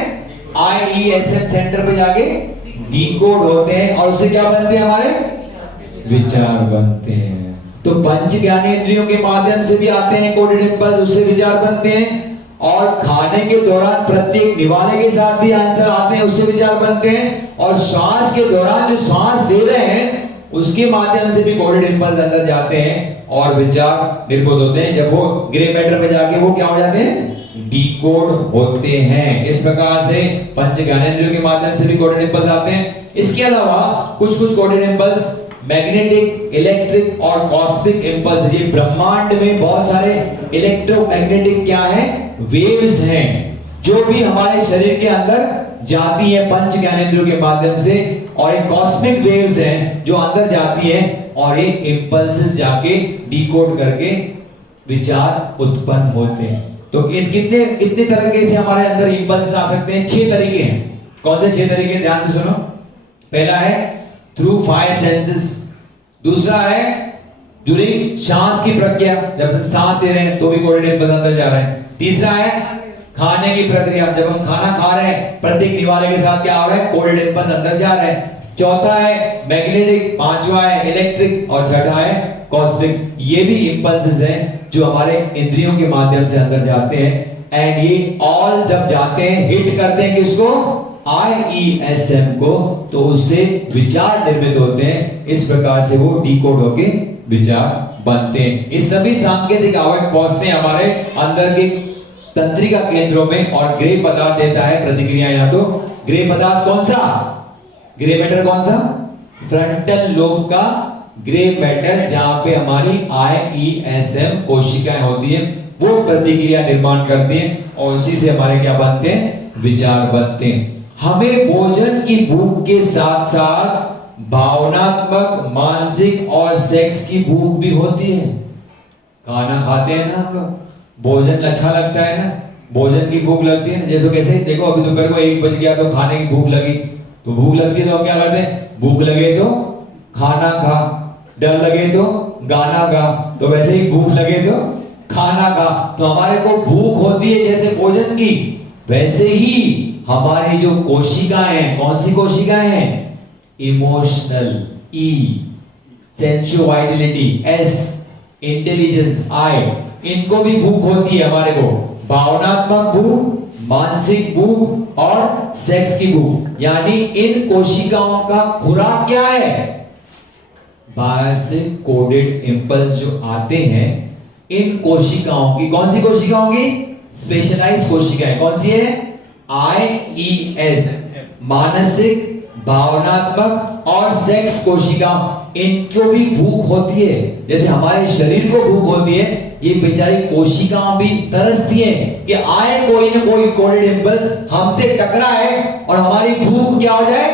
IESM सेंटर पे जाके डिकोड होते हैं और उससे क्या बनते हैं? हमारे विचार बनते हैं। तो पंच ज्ञानेंद्रियों के माध्यम से भी आते हैं कोडेड इंपल्स, उससे विचार बनते हैं। और खाने के दौरान प्रत्येक निवाले के साथ भी आंसर आते हैं, उससे विचार बनते हैं। और श्वास के दौरान जो श्वास ले रहे हैं उसके माध्यम से भी कोडेड इंपल्स अंदर जाते हैं और विचार निर्गत होते हैं। जब वो ग्रे मैटर में जाके वो क्या हो जाते हैं? डिकोड होते हैं। इस प्रकार से पंच ज्ञानेंद्रियों के माध्यम से भी कोडेड इंपल्स आते हैं। इसके अलावा कुछ कोडेड इंपल्स मैग्नेटिक, इलेक्ट्रिक और कॉस्मिक इंपल्स, ये ब्रह्मांड में बहुत सारे इलेक्ट्रोमैग्नेटिक क्या है? वेव्स हैं, जो भी हमारे शरीर के अंदर जाती है पंच ज्ञानेंद्रियों के माध्यम से, और एक कॉस्मिक वेव्स हैं जो अंदर जाती हैं और एक इम्पल्सेस जाके डिकोड करके विचार उत्पन्न होते हैं। तो इन कितने कितने तरीके से हमारे अंदर इम्पल्स आ सकते हैं? 6 तरीके हैं। कौन से 6 तरीके? ध्यान से सुनो। पहला है थ्रू 5 सेंसेस, दूसरा है ड्यूरिंग सांस की प्रक्रिया, जब हम सांस ले रहे हैं तो भी कोडेड इम्पल्स अंदर जा रहे हैं। तीसरा है खाने की प्रक्रिया, जब हम खाना खा रहे हैं प्रत्येक निवाले के साथ क्या हो रहा है? कोडेड इम्पल्स अंदर जा रहा है। चौथा है मैग्नेटिक, पांचवा है इलेक्ट्रिक और छठा है कॉस्मिक। ये भी इम्पल्सेस हैं जो हमारे इंद्रियों के माध्यम से अंदर जाते हैं। एंड ये ऑल जब जाते हैं हिट करते हैं किसको? IESM को, तो उससे विचार निर्मित होते हैं। इस प्रकार से वो डिकोड होके विचार बनते हैं। इस सभी सांकेतिक आवेग पहुंचते हैं हमारे अंदर के तंत्रिका केंद्रों में और ग्रे पदार्थ देता है प्रतिक्रिया। या तो ग्रे पदार्थ कौन सा? ग्रे मैटर कौन सा? फ्रंटल लोब का ग्रे मैटर, जहां पे हमारी IESM कोशिकाएं होती है, वो प्रतिक्रिया निर्माण करती हैं और उसी से हमारे क्या बनते हैं? विचार बनते हैं। हमें भोजन की भूख के साथ साथ भावनात्मक, मानसिक और सेक्स की भूख भी होती है। खाना खाते हैं ना हम लोग, भोजन अच्छा लगता है ना, भोजन की भूख लगती है ना। जैसे कैसे देखो, अभी दोपहर को 1 बज गया तो खाने की भूख लगी, तो भूख लगती है तो हम क्या करते हैं? भूख लगे तो खाना खा, डर लगे तो गाना गा, तो वैसे ही भूख लगे तो खाना खा। तो हमारे को भूख होती है जैसे भोजन की, वैसे ही हमारी जो कोशिकाएं हैं, कौन सी कोशिकाएं हैं? Emotional E, sensuality S, intelligence I, इनको भी भूख होती है हमारे को। भावनात्मक भूख, मानसिक भूख और सेक्स की भूख। यानी इन कोशिकाओं का खुराक क्या है? बाहर से कोडेड इम्पल्स जो आते हैं, इन कोशिकाओं की, कौन सी कोशिकाओं की? स्पेशलाइज्ड कोशिकाएं। कौन सी है? IES, मानसिक, भावनात्मक और सेक्स कोशिकाओं, इनको भी भूख होती है। जैसे हमारे शरीर को भूख होती है, ये बेचारी कोशिकाएं भी तरसती हैं कि आए कोई ना कोई कोडेड इम्पल्स हमसे टकराए और हमारी भूख क्या हो जाए?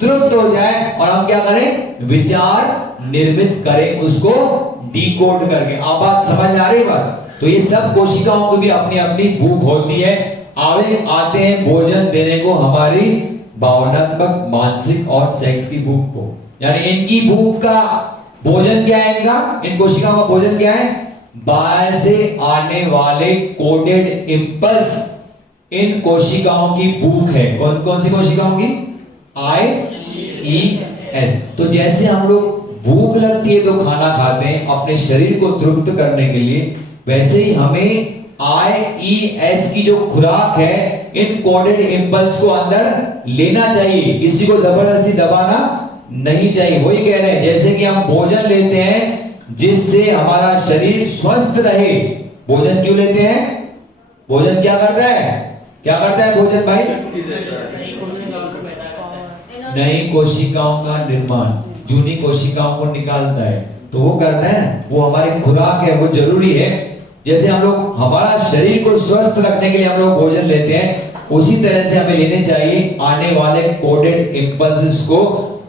तृप्त हो जाए और हम क्या करें? विचार निर्मित करें, उसको डिकोड करके। आप बात समझ आ रही है बात? तो ये सब कोशिकाओं को भी अपनी अपनी भूख होती है। आवेग आते हैं भोजन देने को हमारी भावनात्मक, मानसिक और सेक्स की भूख को। यानी इनकी भूख का भोजन क्या है? इनका, इन कोशिकाओं का भोजन क्या है? बाहर से आने वाले कोडेड इम्पल्स इन कोशिकाओं की भूख है। कौन कौन सी कोशिकाओं की? IES। तो जैसे हम लोग भूख लगती है तो खाना खाते हैं अपने शरीर को तृप्त करने के लिए, वैसे ही हमें IES की जो खुराक है, इन कोडेड इम्पल्स को अंदर लेना चाहिए, किसी को जबरदस्ती दबाना नहीं चाहिए। वही कह रहे हैं जैसे कि हम भोजन लेते हैं जिससे हमारा शरीर स्वस्थ रहे। भोजन क्यों लेते हैं? भोजन क्या करता है? क्या करता है भोजन भाई? नई कोशिकाओं का निर्माण, जूनी कोशिकाओं को निकालता है, तो वो करता है, वो हमारी खुराक है, वो जरूरी है। जैसे हम लोग हमारा शरीर को स्वस्थ रखने के लिए हम लोग भोजन लेते हैं, उसी तरह से हमें लेने चाहिए आने वाले कोडेड इम्पल्सेस को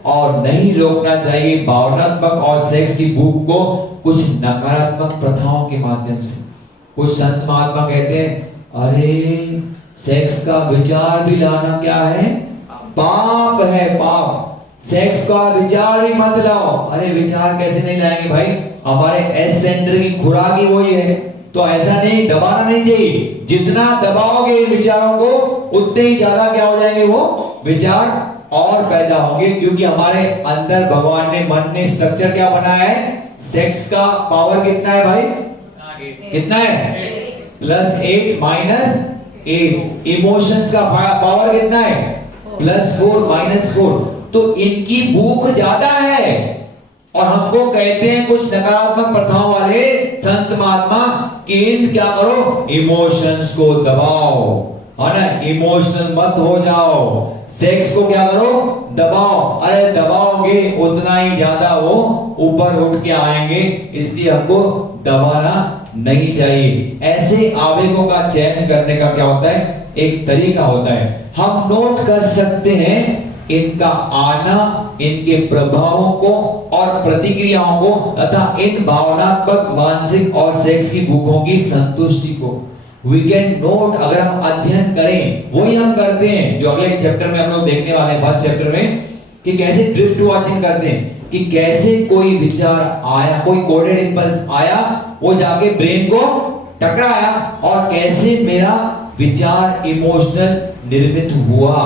और नहीं रोकना चाहिए भावनात्मक और सेक्स की भूख को कुछ नकारात्मक प्रथाओं के माध्यम से। कुछ संत महात्मा कहते हैं अरे सेक्स का विचार भी लाना क्या है? पाप है, पाप। सेक्स का विचार भी मत लाओ। अरे विचार कैसे नहीं लाएंगे भाई? हमारे एस सेंटर की खुराक ही वही है, तो ऐसा नहीं, दबाना नहीं चाहिए। जितना दबाओगे विचारों को उतने ही ज्यादा क्या हो जाएंगे? वो विचार और पैदा होंगे, क्योंकि हमारे अंदर भगवान ने, मन ने स्ट्रक्चर क्या बनाया है? सेक्स का पावर कितना है भाई? कितना है? +8 -8। इमोशंस का पावर कितना है? +4 -4। तो इनकी भूख ज्यादा है और हमको कहते हैं कुछ नकारात्मक प्रथाओं वाले संत महात्मा कि क्या करो? इमोशंस को दबाओ, है ना, इमोशनल मत हो जाओ। सेक्स को क्या करो? दबाओ। अरे दबाओगे उतना ही ज्यादा वो ऊपर उठ के आएंगे, इसलिए हमको दबाना नहीं चाहिए। ऐसे आवेगों का चयन करने का क्या होता है? एक तरीका होता है। हम नोट कर सकते हैं इनका आना, इनके प्रभावों को और प्रतिक्रियाओं को तथा इन भावनात्मक, मानसिक और सेक्स की भूखों की संतुष्टि को वी कैन नोट। अगर हम अध्ययन करें, वही हम करते हैं जो अगले चैप्टर में हम लोग देखने वाले हैं, फर्स्ट चैप्टर में, कि कैसे ड्रिफ्ट वॉचिंग करते हैं, कि कैसे कोई विचार आया, कोई कोडेड इंपल्स आया, वो जाके ब्रेन को टकराया और कैसे मेरा विचार इमोशनल निर्मित हुआ।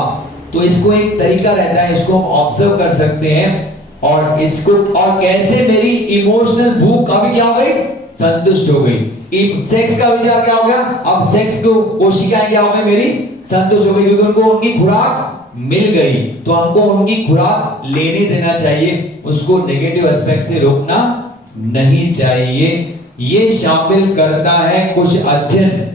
तो इसको एक तरीका रहता है, इसको हम ऑब्जर्व कर सकते हैं और इसको, और कैसे मेरी इमोशनल भूख अभी क्या हो गई, संतुष्ट हो गई। सेक्स का विचार क्या हो गया, अब सेक्स को कोशिकाएं क्या हो गई मेरी, संतुष्ट हो गई, क्योंकि उनको उनकी खुराक मिल गई। तो हमको उनकी खुराक लेने देना चाहिए, उसको नेगेटिव एस्पेक्ट से रोकना नहीं चाहिए। ये शामिल करता है कुछ अध्ययन,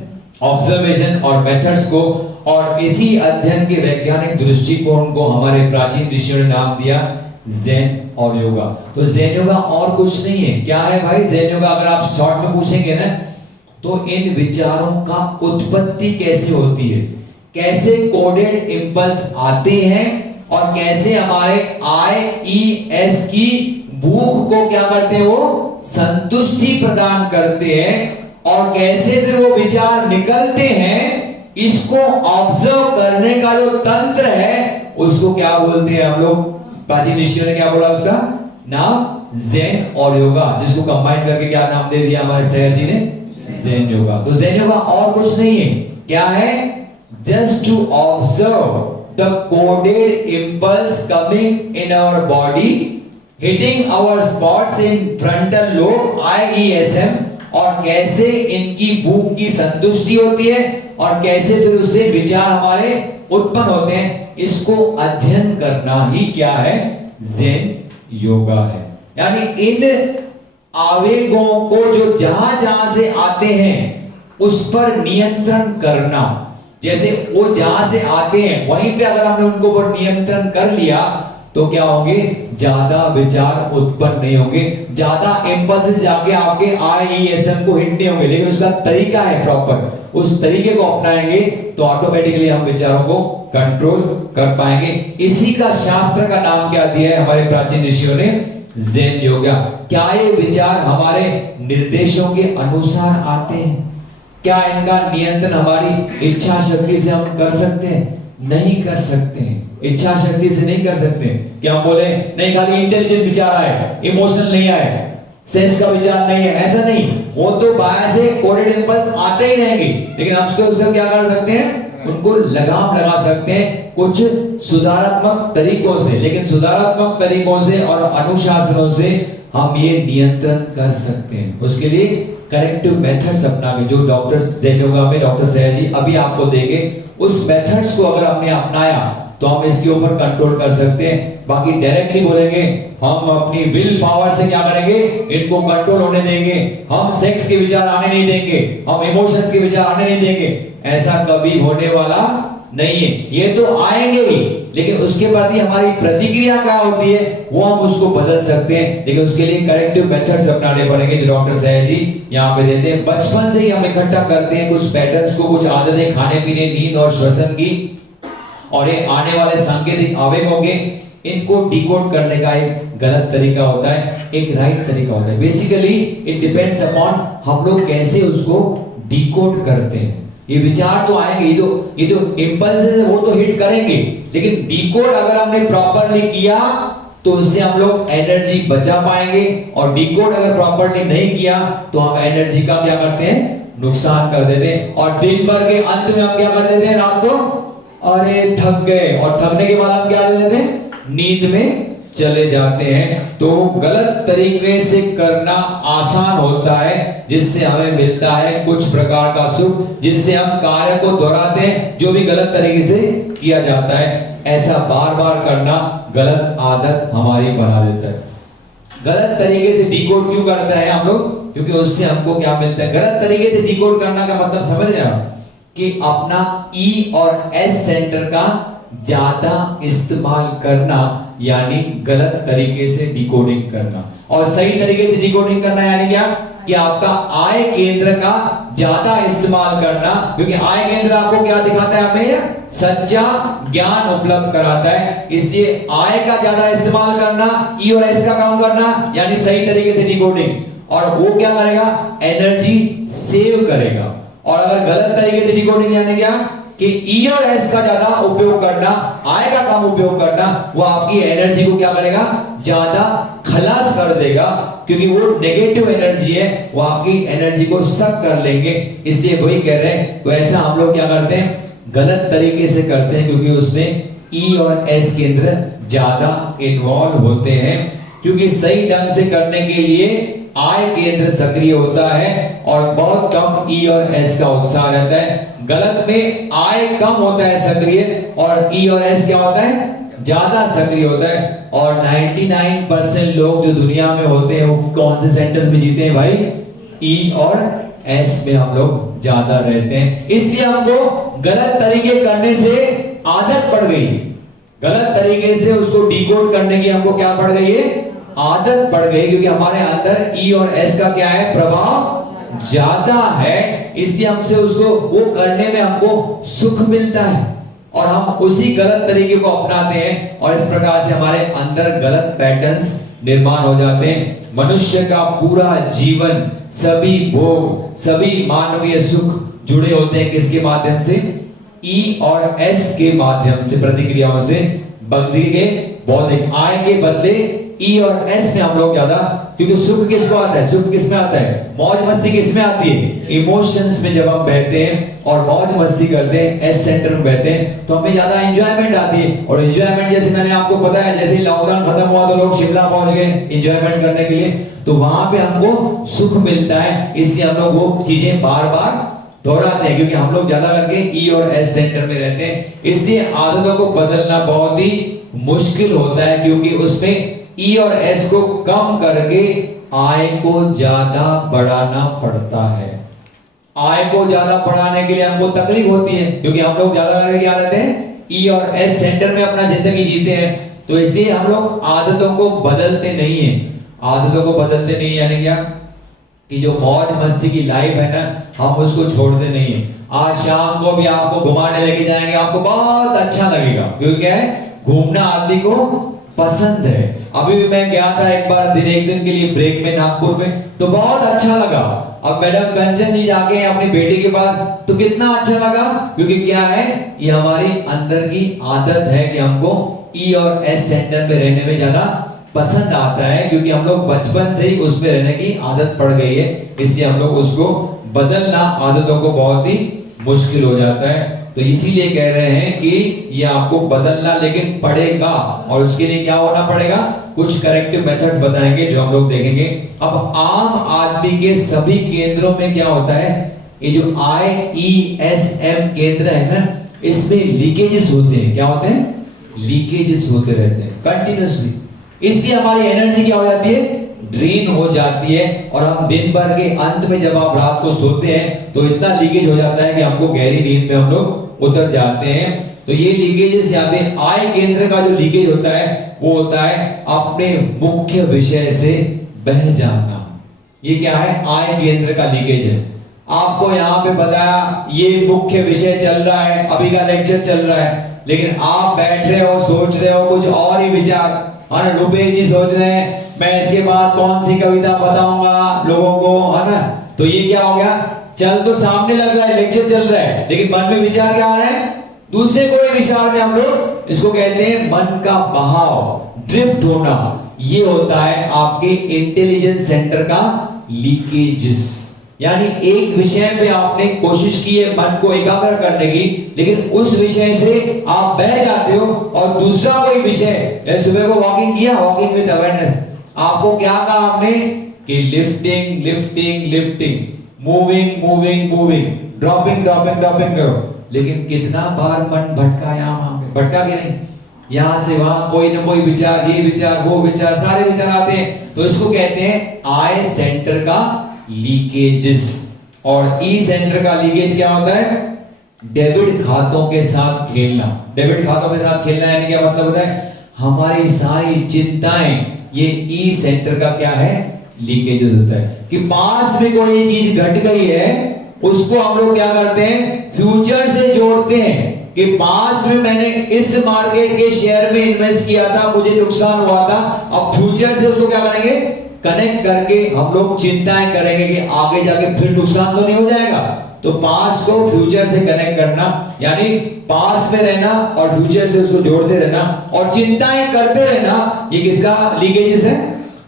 ऑब्जर्वेशन और मेथड्स को, और इसी अध्ययन के वैज्ञानिक दृष्टिकोण को हमारे प्राचीन ऋषियों ने नाम दिया ज़ेन और योगा। तो ज़ेन योगा और कुछ नहीं है। क्या है भाई ज़ेन योगा? अगर आप शॉर्ट में पूछेंगे ना, तो इन विचारों का उत्पत्ति कैसे होती है, कैसे कोडेड इंपल्स आते हैं और कैसे हमारे IES की भूख को क्या करते हैं, वो संतुष्टि प्रदान करते हैं, और कैसे फिर वो विचार निकलते हैं, इसको ऑब्जर्व करने का जो तंत्र है उसको क्या बोलते हैं हम लोग, प्राचीन ऋषियों ने क्या बोला, उसका नाम ज़ेन और योगा, जिसको कंबाइन करके क्या नाम दे दिया हमारे सैयद जी ने, ज़ेन योगा। तो ज़ेन योगा और कुछ नहीं है। क्या है? Just to observe the coded impulse coming in our body, hitting our spots in frontal lobe IESM, और कैसे इनकी भूख की संतुष्टि होती है और कैसे फिर उससे विचार हमारे उत्पन्न होते हैं, इसको अध्ययन करना ही क्या है, ज़ेन योगा है। यानी इन आवेगों को जो जहां जहां से आते हैं उस पर नियंत्रण करना। जैसे वो जहां से आते हैं वहीं पे अगर हमने उनको पर नियंत्रण कर लिया तो क्या होंगे, ज्यादा विचार उत्पन्न नहीं होंगे, ज्यादा इंपल्स जाके आपके IESM को हिट नहीं होंगे। लेकिन उसका तरीका है प्रॉपर, उस तरीके को अपनाएंगे तो ऑटोमेटिकली हम विचारों को कंट्रोल कर पाएंगे। इसी का शास्त्र का नाम क्या दिया है हमारे प्राचीन ऋषियों ने, ज़ेन योगा। क्या ये विचार हमारे निर्देशों के अनुसार आते हैं? क्या इनका नियंत्रण हमारी इच्छा शक्ति से हम कर सकते हैं? नहीं कर सकते हैं, इच्छा शक्ति से नहीं कर सकते। क्या हम बोले नहीं खाली इंटेलिजेंट विचार आए, इमोशनल नहीं आए, सेंस का विचार नहीं है, ऐसा नहीं। वो तो बाहर से कोडेड इंपल्स आते ही रहेंगे, लेकिन हम उसका क्या कर सकते हैं, उनको लगाम लगा सकते हैं कुछ सुधारात्मक तरीकों से। लेकिन सुधारात्मक तरीकों से और अनुशासनों से हम ये नियंत्रण कर सकते हैं। उसके लिए करेक्टिव मेथड्स अपना के, जो डॉक्टर ज़ेन योगा में डॉक्टर सैयद जी अभी आपको देंगे, उस मेथड्स को अगर हमने अपनाया तो हम इसके ऊपर कंट्रोल कर सकते हैं। बाकी डायरेक्टली बोलेंगे हम अपनी विल पावर से क्या करेंगे, इनको कंट्रोल होने देंगे, हम सेक्स के विचार आने नहीं देंगे, हम इमोशंस के विचार आने नहीं देंगे, ऐसा कभी होने वाला नहीं है। ये तो आएंगे ही, लेकिन उसके प्रति हमारी प्रतिक्रिया क्या होती है वो हम उसको बदल सकते हैं। लेकिन उसके लिए करेक्टिव मेथड्स अपनाने पड़ेंगे, जो डॉक्टर सैयद जी यहाँ पे देते हैं। बचपन से ही हम इकट्ठा करते हैं कुछ पैटर्न्स को, कुछ आदतें खाने पीने, नींद और श्वसन की, और ये आने वाले सांकेतिक आवेगों के, इनको डिकोड करने का एक गलत तरीका होता है, एक राइट तरीका होता है। बेसिकली इट डिपेंड्स अपॉन हम लोग कैसे उसको डिकोड करते हैं। ये विचार तो आएंगे, ये जो इंपल्सेस है वो तो हिट करेंगे, लेकिन डिकोड अगर हमने प्रॉपरली किया तो उससे हम लोग एनर्जी बचा पाएंगे, और डिकोड अगर प्रॉपरली नहीं किया तो हम एनर्जी का क्या करते हैं, नुकसान कर देते हैं। और दिन भर के अंत में हम क्या कर देते हैं, रात को अरे थक गए, और थकने के बाद हम क्या कर देते हैं, नींद में चले जाते हैं। तो गलत तरीके से करना आसान होता है, जिससे हमें मिलता है कुछ प्रकार का सुख, जिससे हम कार्य को दोहराते हैं जो भी गलत तरीके से किया जाता है। ऐसा बार बार करना गलत आदत हमारी बना देता है। गलत तरीके से डिकोड क्यों करता है हम लोग, क्योंकि उससे हमको क्या मिलता है। गलत तरीके से डिकोड करना का मतलब समझ रहे हैं कि अपना E और S सेंटर का ज्यादा इस्तेमाल करना, यानी गलत तरीके से डिकोडिंग करना। और सही तरीके से डिकोडिंग करना यानी क्या, कि आपका I केंद्र का ज्यादा इस्तेमाल करना, क्योंकि आय केंद्र आपको क्या दिखाता है, हमें सच्चा ज्ञान उपलब्ध कराता है। इसलिए आय का ज्यादा इस्तेमाल करना, ई और एस का काम करना, यानी सही तरीके से डिकोडिंग, और वो क्या करेगा, एनर्जी सेव करेगा। और अगर गलत तरीके से डिकोडिंग यानी क्या कि ई और एस का ज्यादा उपयोग करना, आय का कम उपयोग करना, वो आपकी एनर्जी को क्या करेगा, ज्यादा खलास कर देगा, क्योंकि वो नेगेटिव एनर्जी है, वो आपकी एनर्जी को सक कर लेंगे। इसलिए वही कह रहे हैं, तो ऐसा हम लोग क्या करते हैं, गलत तरीके से करते हैं, क्योंकि उसमें ई और एस केंद्र ज्यादा इन्वॉल्व होते हैं। क्योंकि सही ढंग से करने के लिए आय केंद्र सक्रिय होता है और बहुत कम ई और एस का उत्साह रहता है। गलत में आय कम होता है सक्रिय, और ई और एस क्या होता है, ज्यादा सक्रिय होता है। और 99% लोग जो दुनिया में होते हैं वो कौन से सेंटर में जीते हैं भाई, ई और एस में हम लोग ज्यादा रहते हैं। इसलिए हमको गलत तरीके करने से आदत पड़ गई, गलत तरीके से उसको डिकोड करने की हमको क्या पड़ गई है, आदत पड़ गई, क्योंकि हमारे अंदर ई और एस का क्या है, प्रभाव ज्यादा है। इसलिए हमसे उसको वो करने में हमको सुख मिलता है और हम उसी गलत तरीके को अपनाते हैं, और इस प्रकार से हमारे अंदर गलत पैटर्न्स निर्माण हो जाते हैं। मनुष्य का पूरा जीवन, सभी भोग, सभी मानवीय सुख जुड़े होते हैं किसके माध्यम से, ई और एस के माध्यम से, प्रतिक्रियाओं से। बंदी के बौद्धिक आय के बदले ई और एस में हम लोग ज्यादा, क्योंकि सुख किसको आता है, सुख किस में आता है, मौज मस्ती किस में आती है, इमोशंस में। जब हम बहते हैं और मौज मस्ती करते हैं, एस सेंटर में बहते हैं, तो हमें ज्यादा एंजॉयमेंट आती है। और एंजॉयमेंट जैसे मैंने आपको बताया, जैसे लॉकडाउन खत्म हुआ तो लोग शिमला पहुंच गए एंजॉयमेंट करने के लिए, तो वहां पे हमको सुख मिलता है। इसलिए हम लोग वो चीजें बार बार दोहराते हैं, क्योंकि हम लोग ज्यादा करके ई और एस सेंटर में रहते हैं। इसलिए आदतों को बदलना बहुत ही मुश्किल होता है, क्योंकि उसमें ई और एस को कम करके आय को ज्यादा बढ़ाना पड़ता है। आय को ज्यादा बढ़ाने के लिए हमको तकलीफ होती है, क्योंकि हम लोग ज्यादा करके क्या रहते हैं, ई और एस सेंटर में अपना जिंदगी जीते हैं। तो इसलिए हम लोग आदतों को बदलते नहीं है। आदतों को बदलते नहीं यानी क्या, कि जो मौज मस्ती की लाइफ है ना, हम उसको छोड़ते नहीं है। आज शाम को भी आपको घुमाने लेके जाएंगे, आपको बहुत अच्छा लगेगा, क्योंकि क्या है, घूमना आदमी को पसंद है। अभी भी मैं गया था एक बार एक दिन के लिए ब्रेक में नागपुर में, तो बहुत अच्छा लगा। अब मैडम कंचन जी जाके अपनी बेटी के पास, तो कितना अच्छा लगा, क्योंकि क्या है, ये हमारी अंदर की आदत है कि हमको ई और एस सेंटर में रहने में ज्यादा पसंद आता है, क्योंकि हम लोग बचपन से ही उसमें रहने की आदत पड़ गई है। इसलिए हम लोग उसको बदलना, आदतों को बहुत ही मुश्किल हो जाता है। तो इसीलिए कह रहे हैं कि ये आपको बदलना लेकिन पड़ेगा, और उसके लिए क्या होना पड़ेगा, कुछ करेक्टिव मेथड्स बताएंगे जो हम लोग देखेंगे। अब आम आदमी के सभी केंद्रों में क्या होता है, ये जो आई ई एस एम केंद्र है ना, इसमें लीकेजेस होते हैं। क्या होते हैं, लीकेजेस होते रहते हैं कंटिन्यूअसली। इसलिए हमारी एनर्जी क्या हो जाती है, ड्रेन हो जाती है, और हम दिन भर के अंत में जब आप रात को सोते हैं तो इतना लीकेज हो जाता है कि हमको गहरी नींद में हम लोग उतर जाते हैं। तो ये लीकेजेस आते हैं। आय केंद्र का जो लीकेज होता है वो होता है अपने मुख्य विषय से बह जाना। ये क्या है, आय केंद्र का लीकेज है। आपको यहाँ पे बताया ये मुख्य विषय चल रहा है, अभी का लेक्चर चल रहा है, लेकिन आप बैठ रहे हो, सोच रहे हो कुछ और ही विचार। और रुपेश जी सोच रहे हैं मैं इसके बाद कौन सी कविता बताऊंगा लोगों को, है ना। तो ये क्या हो गया, चल तो सामने लग रहा है, लेक्चर चल रहा है, लेकिन मन में विचार क्या आ रहा है, दूसरे कोई विचार में। हम लोग इसको कहते हैं मन का बहाव, ड्रिफ्ट होना। ये होता है आपके इंटेलिजेंस सेंटर का लीकेजेस। यानी एक विषय पे आपने कोशिश की है मन को एकाग्र करने की, लेकिन उस विषय से आप बह जाते हो और दूसरा कोई विषय, सुबह को वॉकिंग किया, वॉकिंग विद अवेयरनेस, आपको क्या कहा हमने कि lifting lifting lifting, moving moving moving, dropping dropping dropping करो, लेकिन कितना बार मन भटका, यहाँ पे भटका के नहीं, यहां से वहां कोई ना कोई विचार, ये विचार वो विचार, सारे विचार आते हैं। तो इसको कहते हैं आई सेंटर का लीकेजेस। और ई सेंटर का लीकेज क्या होता है, डेबिट खातों के साथ खेलना। डेबिट खातों के साथ खेलना यानी क्या मतलब होता है, हमारी सारी चिंताएं, ये ई सेंटर का क्या है, लीकेजेस होता है। कि पास्ट में कोई चीज घट गई है उसको हम लोग क्या करते हैं, फ्यूचर से जोड़ते हैं कि पास्ट में मैंने इस मार्केट के शेयर में इन्वेस्ट किया था, मुझे नुकसान हुआ था, अब फ्यूचर से उसको क्या करेंगे, कनेक्ट करके हम लोग चिंताएं करेंगे कि आगे जाके फिर नुकसान तो नहीं हो जाएगा। तो पास्ट को फ्यूचर से कनेक्ट करना, यानी पास्ट में रहना और फ्यूचर से उसको जोड़ते रहना और चिंताएं करते रहना, ये किसका लीकेजेस है,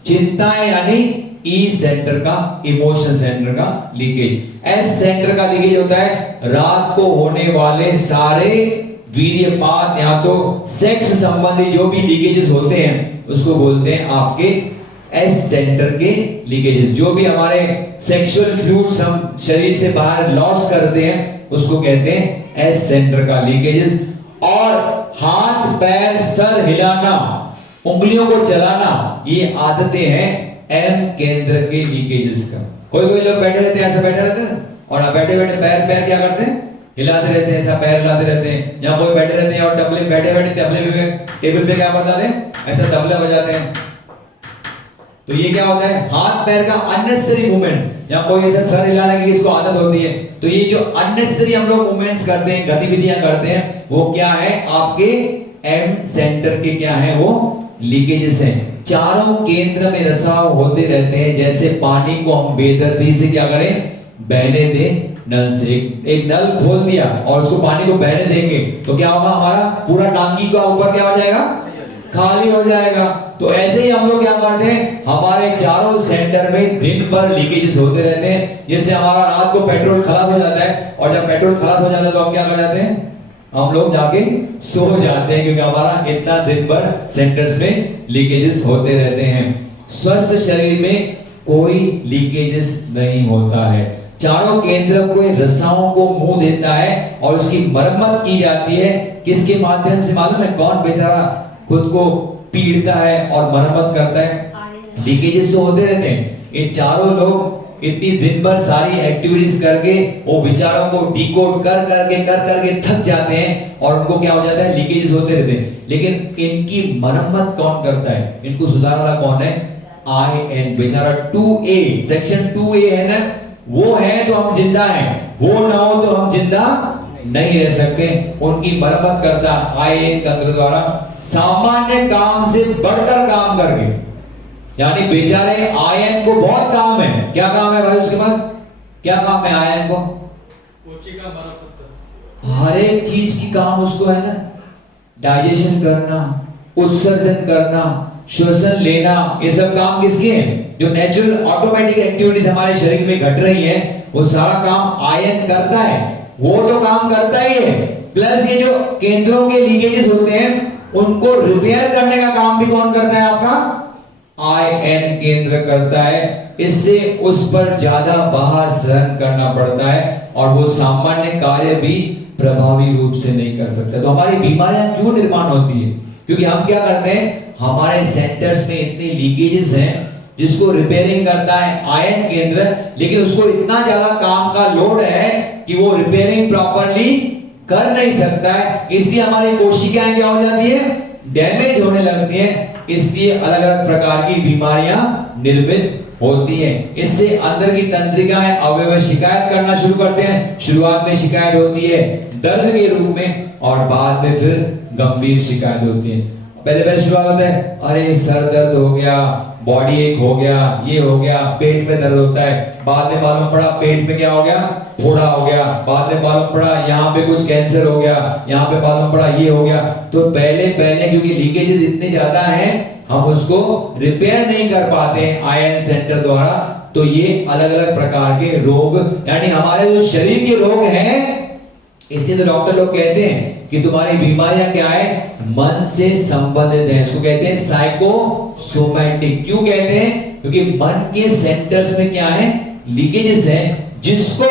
चिंताएं यानी ई सेंटर का, इमोशन सेंटर का लीकेज। एस सेंटर का लीकेज होता है रात को होने वाले सारे वीर्यपात या तो सेक्स संबंधी जो भी लीकेजेस होते हैं उसको बोलते हैं आपके एस सेंटर के लीकेजेस। जो भी हमारे सेक्सुअल फ्लूइड्स हम शरीर से बाहर लॉस करते हैं उसको कहते हैं एस सेंटर का लीकेजेस। और हाथ पैर सर हिलाना, उंगलियों को चलाना, ये आदतें हैं एम केंद्र के लीकेजेस का। कोई कोई लोग बैठे रहते हैं, ऐसा बैठे रहते हैं और बैठे बैठे पैर पैर क्या करते हैं, हिलाते रहते हैं, ऐसा पैर हिलाते रहते हैं। या कोई बैठे रहते हैं और तबले बैठे बैठे तबले पे टेबल पे क्या बजाते हैं, ऐसा तबला बजाते हैं। तो ये क्या होता है, हाथ पैर का अननेसेसरी मूवमेंट। या कोई ऐसा सर हिलाने की इसको आदत होती है, तो ये जो अननेसेसरी हम लोग मूवमेंट्स करते हैं, गतिविधियां करते हैं, वो क्या है, आपके एम सेंटर के क्या है, वो लीकेजेस हैं। चारों केंद्र में रसाव होते रहते हैं। जैसे पानी को हम बेदर्दी से क्या करें, बहने दें नल से। एक नल खोल दिया और उसको पानी को बहने देंगे तो क्या होगा, हमारा पूरा टांकी का ऊपर क्या हो जाएगा, खाली हो जाएगा। तो ऐसे ही हम लोग क्या करते हैं, हमारे चारों सेंटर में दिन भर लीकेजेस होते रहते हैं। जैसे हमारा रात को पेट्रोल खलास हो जाता है और जब पेट्रोल खलास हो जाता है तो हम क्या कर जाते हैं, हम लोग जाके सो जाते हैं, क्योंकि हमारा इतना दिन भर सेंटर्स में लीकेजेस होते रहते हैं। स्वस्थ शरीर में कोई लीकेजेस नहीं होता है। चारों केंद्र को रसाओं को मुंह देता है और उसकी मरम्मत की जाती है। किसके माध्यम से मालूम है, कौन बेचारा खुद को पीड़ता है और मरम्मत करता है, लीकेजेस तो होते रहते हैं। ये चारों लोग इतनी दिन भर सारी एक्टिविटीज करके वो विचारों को डिकोड कर करके थक जाते हैं और उनको क्या हो जाता है, लीकेजेस होते रहते हैं। लेकिन इनकी मरम्मत कौन करता है, इनको सुधारने वाला कौन है, IN। बेचारा 2A सेक्शन 2A है ना, वो है तो हम जिंदा हैं, वो ना हो तो हम जिंदा नहीं रह सकते। उनकी मरम्मत करता IN तंत्र द्वारा, सामान्य काम से बढ़कर काम करके। यानी बेचारे IN को बहुत काम है। क्या काम है भाई उसके पास, क्या काम है IN को, हर एक चीज की काम उसको है ना, डाइजेशन करना, उत्सर्जन करना, श्वसन लेना, ये सब काम किसके हैं, जो नेचुरल ऑटोमेटिक एक्टिविटीज हमारे शरीर में घट रही है वो सारा काम IN करता है। वो तो काम करता ही है, प्लस ये जो केंद्रों के लीकेजेस होते हैं उनको रिपेयर करने का काम भी कौन करता है, आपका IN केंद्र करता है। इससे उस पर ज्यादा बाहर सहन करना पड़ता है और वो सामान्य कार्य भी प्रभावी रूप से नहीं कर सकता। तो हमारी बीमारियां क्यों निर्माण होती है, क्योंकि हम क्या करते हैं, हमारे सेंटर्स में इतनी लीकेजेस हैं जिसको रिपेयरिंग करता है IN केंद्र, लेकिन उसको इतना ज्यादा काम का लोड है कि वो रिपेयरिंग प्रॉपर्ली कर नहीं सकता है। इसलिए हमारी कोशिकाएं क्या हो जाती है, डैमेज होने लगती है। इसलिए अलग अलग प्रकार की बीमारियां निर्मित होती हैं। इससे अंदर की तंत्रिकाएं अवयव शिकायत करना शुरू करते हैं। शुरुआत में शिकायत होती है दर्द के रूप में और बाद में फिर गंभीर शिकायत होती है। पहले शुरुआत होता है, अरे सर दर्द हो गया, बॉडी एक हो गया, ये हो गया, पेट में दर्द होता है। बाद में मालूम पड़ा पेट में क्या हो गया, फोड़ा हो गया। बाद में मालूम पड़ा यहाँ पे कुछ कैंसर हो गया, यहाँ पे मालूम पड़ा ये हो गया। तो पहले क्योंकि लीकेजेस इतने ज्यादा हैं हम उसको रिपेयर नहीं कर पाते IN सेंटर द्वारा। तो ये अलग अलग प्रकार के रोग, यानी हमारे जो शरीर के रोग हैं, इसलिए तो डॉक्टर लोग कहते हैं कि तुम्हारी बीमारियां क्या है, मन से संबंधित है। इसको कहते हैं साइकोसोमैटिक। क्यों कहते हैं, क्योंकि मन के सेंटर्स में क्या है, लीकेजेस है, जिसको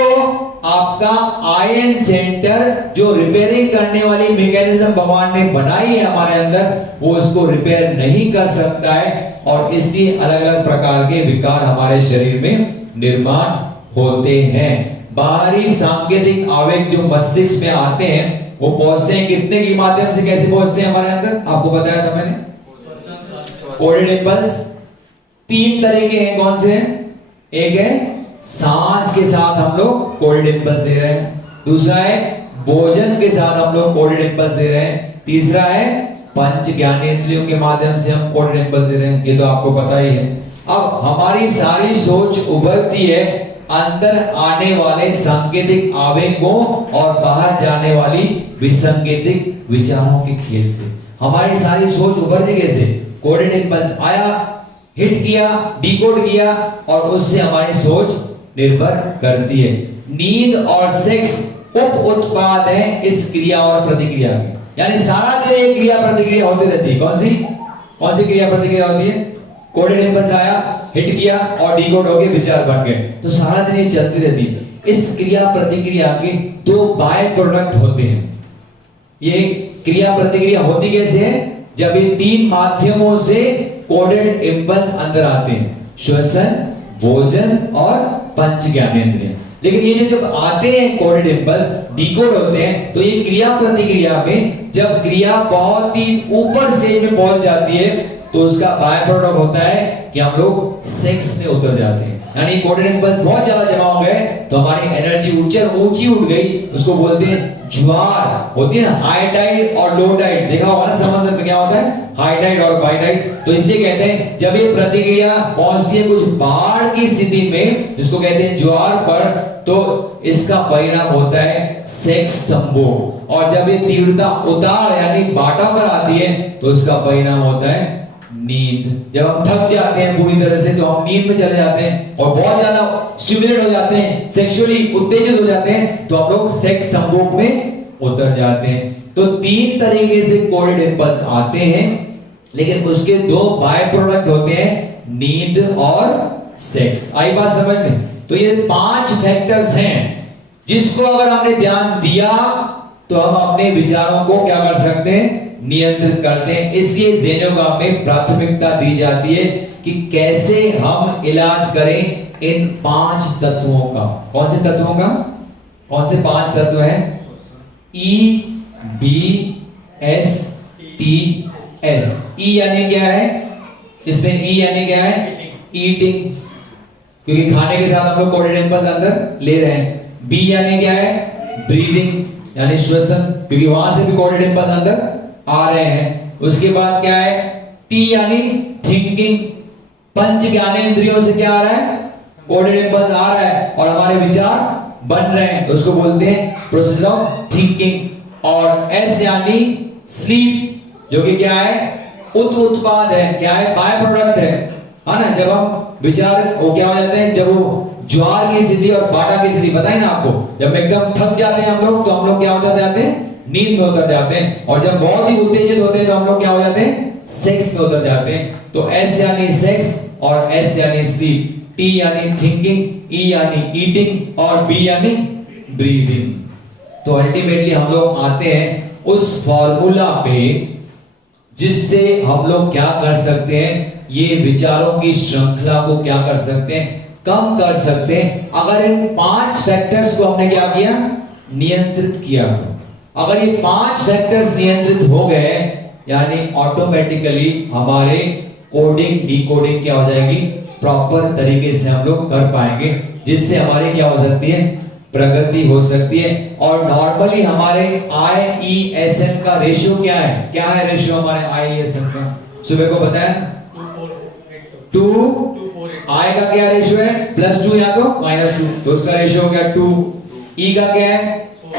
आपका IN सेंटर जो रिपेयरिंग करने वाली मैकेनिज्म भगवान ने बनाई है हमारे अंदर, वो उसको रिपेयर नहीं कर सकता है और इसलिए अलग अलग प्रकार के विकार हमारे शरीर में निर्माण होते हैं। बाहरी सांकेतिक आवेग जो मस्तिष्क में आते हैं वो पहुंचते हैं कितने के माध्यम से, कैसे पहुंचते हैं हमारे अंदर, आपको बताया था मैंने, कोडेड इंपल्स। 3 तरीके हैं, कौन से हैं, एक है सांस के साथ हम लोग कोऑर्डिनेट इंपल्स दे रहे हैं। दूसरा है भोजन के साथ हम लोग कोऑर्डिनेट इंपल्स दे रहे हैं। तीसरा है पंच ज्ञानेंद्रियों के माध्यम से हम कोऑर्डिनेट इंपल्स दे रहे हैं। ये तो आपको पता ही है। अब हमारी सारी सोच उभरती है अंदर आने वाले सांकेतिक आवेगों और बाहर जाने वाली विसंकेतिक विचारों के खेल से। हमारी सारी सोच उभरती कैसे? कोऑर्डिनेट इंपल्स आया, हिट किया, डिकोड किया और उससे हमारी सोच निर्भर करती है। नींद और सेक्स उप उत्पाद है इस क्रिया और प्रतिक्रिया के। यानी सारा दिन एक क्रिया प्रतिक्रिया होती रहती है। कौन सी क्रिया प्रतिक्रिया होती है? कोऑर्डिनेट इंपल्स आया, हिट किया और डिकोड हो गए, विचार बन गए। तो सारा दिन ये चलती रहती है। इस क्रिया प्रतिक्रिया के दो बाय प्रोडक्ट होते हैं। ये क्रिया प्रतिक्रिया होती कैसे है? जब ये तीन माध्यमों से कोऑर्डिनेट इंपल्स अंदर आते हैं, श्वसन, भोजन और पंच ज्ञानेंद्रिय। लेकिन ये जब आते हैं कोऑर्डिनेट इंपल्स डिकोड होते हैं, तो ये क्रिया प्रतिक्रिया में जब क्रिया बहुत ही ऊपर स्टेज में पहुंच जाती है तो उसका बाय प्रोडक्ट होता है कि हम लोग सेक्स में उतर जाते हैं। यानी कोऑर्डिनेट इंपल्स बहुत ज्यादा जमा हो गए तो हमारी एनर्जी ऊंची उठ गई, उसको बोलते हैं ज्वार। होती है ना हाई टाइड और लो टाइड, देखा होगा ना समंदर में क्या होता है, हाई टाइड और बाई टाइड। तो इसलिए कहते हैं जब ये प्रतिक्रिया पहुंचती है कुछ बाढ़ की स्थिति में, जिसको कहते हैं ज्वार पर, तो इसका परिणाम होता है सेक्स संभोग। और जब ये तीव्रता उतार यानी बाटा पर आती है तो उसका परिणाम होता है नींद। जब हम थक जाते हैं पूरी तरह से तो हम नींद में चले जाते हैं और बहुत ज्यादा स्टिमुलेट हो जाते हैं, सेक्सुअली उत्तेजित हो जाते हैं, तो हम लोग सेक्स संभोग में उतर जाते हैं। तो तीन तरीके से कोऑर्डिनेट इंपल्स आते हैं, लेकिन उसके दो बाय प्रोडक्ट होते हैं, नींद और सेक्स। आई बात समझ में? तो ये 5 फैक्टर्स हैं जिसको अगर हमने ध्यान दिया तो हम अपने विचारों को क्या कर सकते हैं? नियंत्रित करते हैं। इसलिए ज़ेन योगा में प्राथमिकता दी जाती है कि कैसे हम इलाज करें इन 5 तत्वों का। कौन से तत्वों का? कौन से 5 तत्व हैं? ई, बी, एस, टी, एस। ई यानी क्या है? इसमें ई यानी क्या है? ईटिंग, क्योंकि खाने के साथ हम लोग कोऑर्डिनेट इंपल्स अंदर ले रहे हैं। बी यानी क्या है? ब्रीदिंग यानी श्वसन, क्योंकि वहां से भी कोऑर्डिनेट इंपल्स अंदर आ रहे हैं। उसके बाद क्या है? टी यानी थिंकिंग, पंच ज्ञानेंद्रियों से क्या आ रहा है? कोऑर्डिनेट इंपल्स आ रहा है और हमारे विचार बन रहे हैं, उसको बोलते हैं प्रोसेस ऑफ थिंकिंग। और एस यानी स्लीप, जो कि क्या है? उत्पाद है, क्या है? बाय प्रोडक्ट है ना। जब हम विचार वो क्या हो जाते हैं, जब वो ज्वार की स्थिति और बाटा की स्थिति, पता है ना आपको, जब एकदम थक जाते हैं हम लोग तो हम लोग क्या होते जाते हैं? नींद में उतर जाते हैं। और जब बहुत ही उत्तेजित होते हैं तो हम लोग क्या हो जाते हैं? सेक्स में उतर जाते हैं। तो एस यानी सेक्स और एस यानी स्लीप, टी यानी थिंकिंग, ई यानी ईटिंग और बी यानी ब्रीदिंग। तो अल्टीमेटली हम लोग आते हैं उस फॉर्मूला पे जिससे हम लोग क्या कर सकते हैं? ये विचारों की श्रृंखला को क्या कर सकते हैं? कम कर सकते हैं। अगर इन 5 फैक्टर्स को हमने क्या किया? नियंत्रित किया। तो अगर ये 5 फैक्टर्स नियंत्रित हो गए यानी ऑटोमेटिकली हमारे कोडिंग डिकोडिंग क्या हो जाएगी? प्रॉपर तरीके से हम लोग कर पाएंगे, जिससे हमारी क्या हो सकती है? प्रगति हो सकती है। और नॉर्मली हमारे IESM का रेशियो क्या है? क्या है रेशियो हमारे IESM का? सुबह को बताया 2 I का क्या रेशियो है? +2 या तो -2, तो उसका रेशियो हो गया 2। E का क्या है?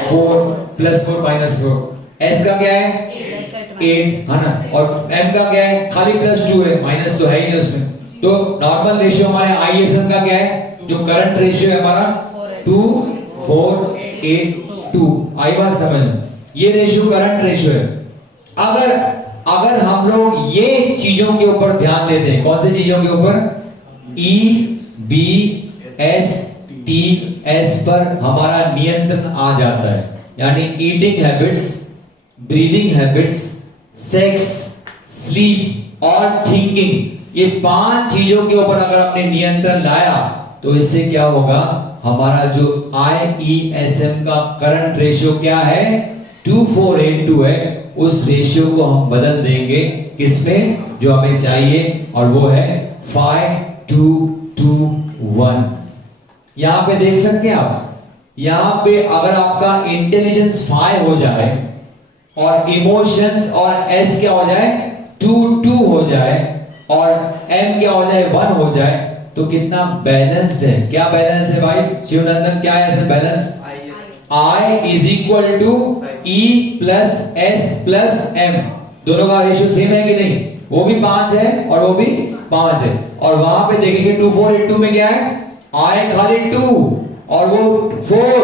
4 +4 -4। S का क्या है? 8 है ना। और M का क्या है? खाली +2 है, माइनस तो है ही नहीं उसमें। तो नॉर्मल रेशियो हमारे IESM का क्या है? जो करंट रेशियो है हमारा 2 4 8 2। आई बात समझ? ये रेशियो करंट रेशियो है। अगर हम लोग ये चीजों के ऊपर ध्यान देते हैं, कौन सी चीजों के ऊपर? E, B, S, T, S पर हमारा नियंत्रण आ जाता है। यानी eating habits, breathing habits, sex, sleep और थिंकिंग, ये 5 चीजों के ऊपर अगर हमने नियंत्रण लाया तो इससे क्या होगा? हमारा जो IESM का करंट रेशियो क्या है? 2482 है। उस रेशियो को हम बदल देंगे किसमें? जो हमें चाहिए, और वो है 5221। यहां पे देख सकते हैं आप, यहां पे अगर आपका इंटेलिजेंस 5 हो जाए और इमोशंस और एस क्या हो जाए 2 हो जाए और एम क्या हो जाए 1 हो जाए, तो कितना बैलेंस्ड है। क्या बैलेंस है भाई शिवनंदन, क्या है ऐसे balance? I is equal to E plus S plus M, दोनों का रेशियो सेम है कि नहीं? वो भी 5 है और वो भी 5 है। और वहां पे देखेंगे 2 4 8 2 में क्या है? I खाली 2 और वो 4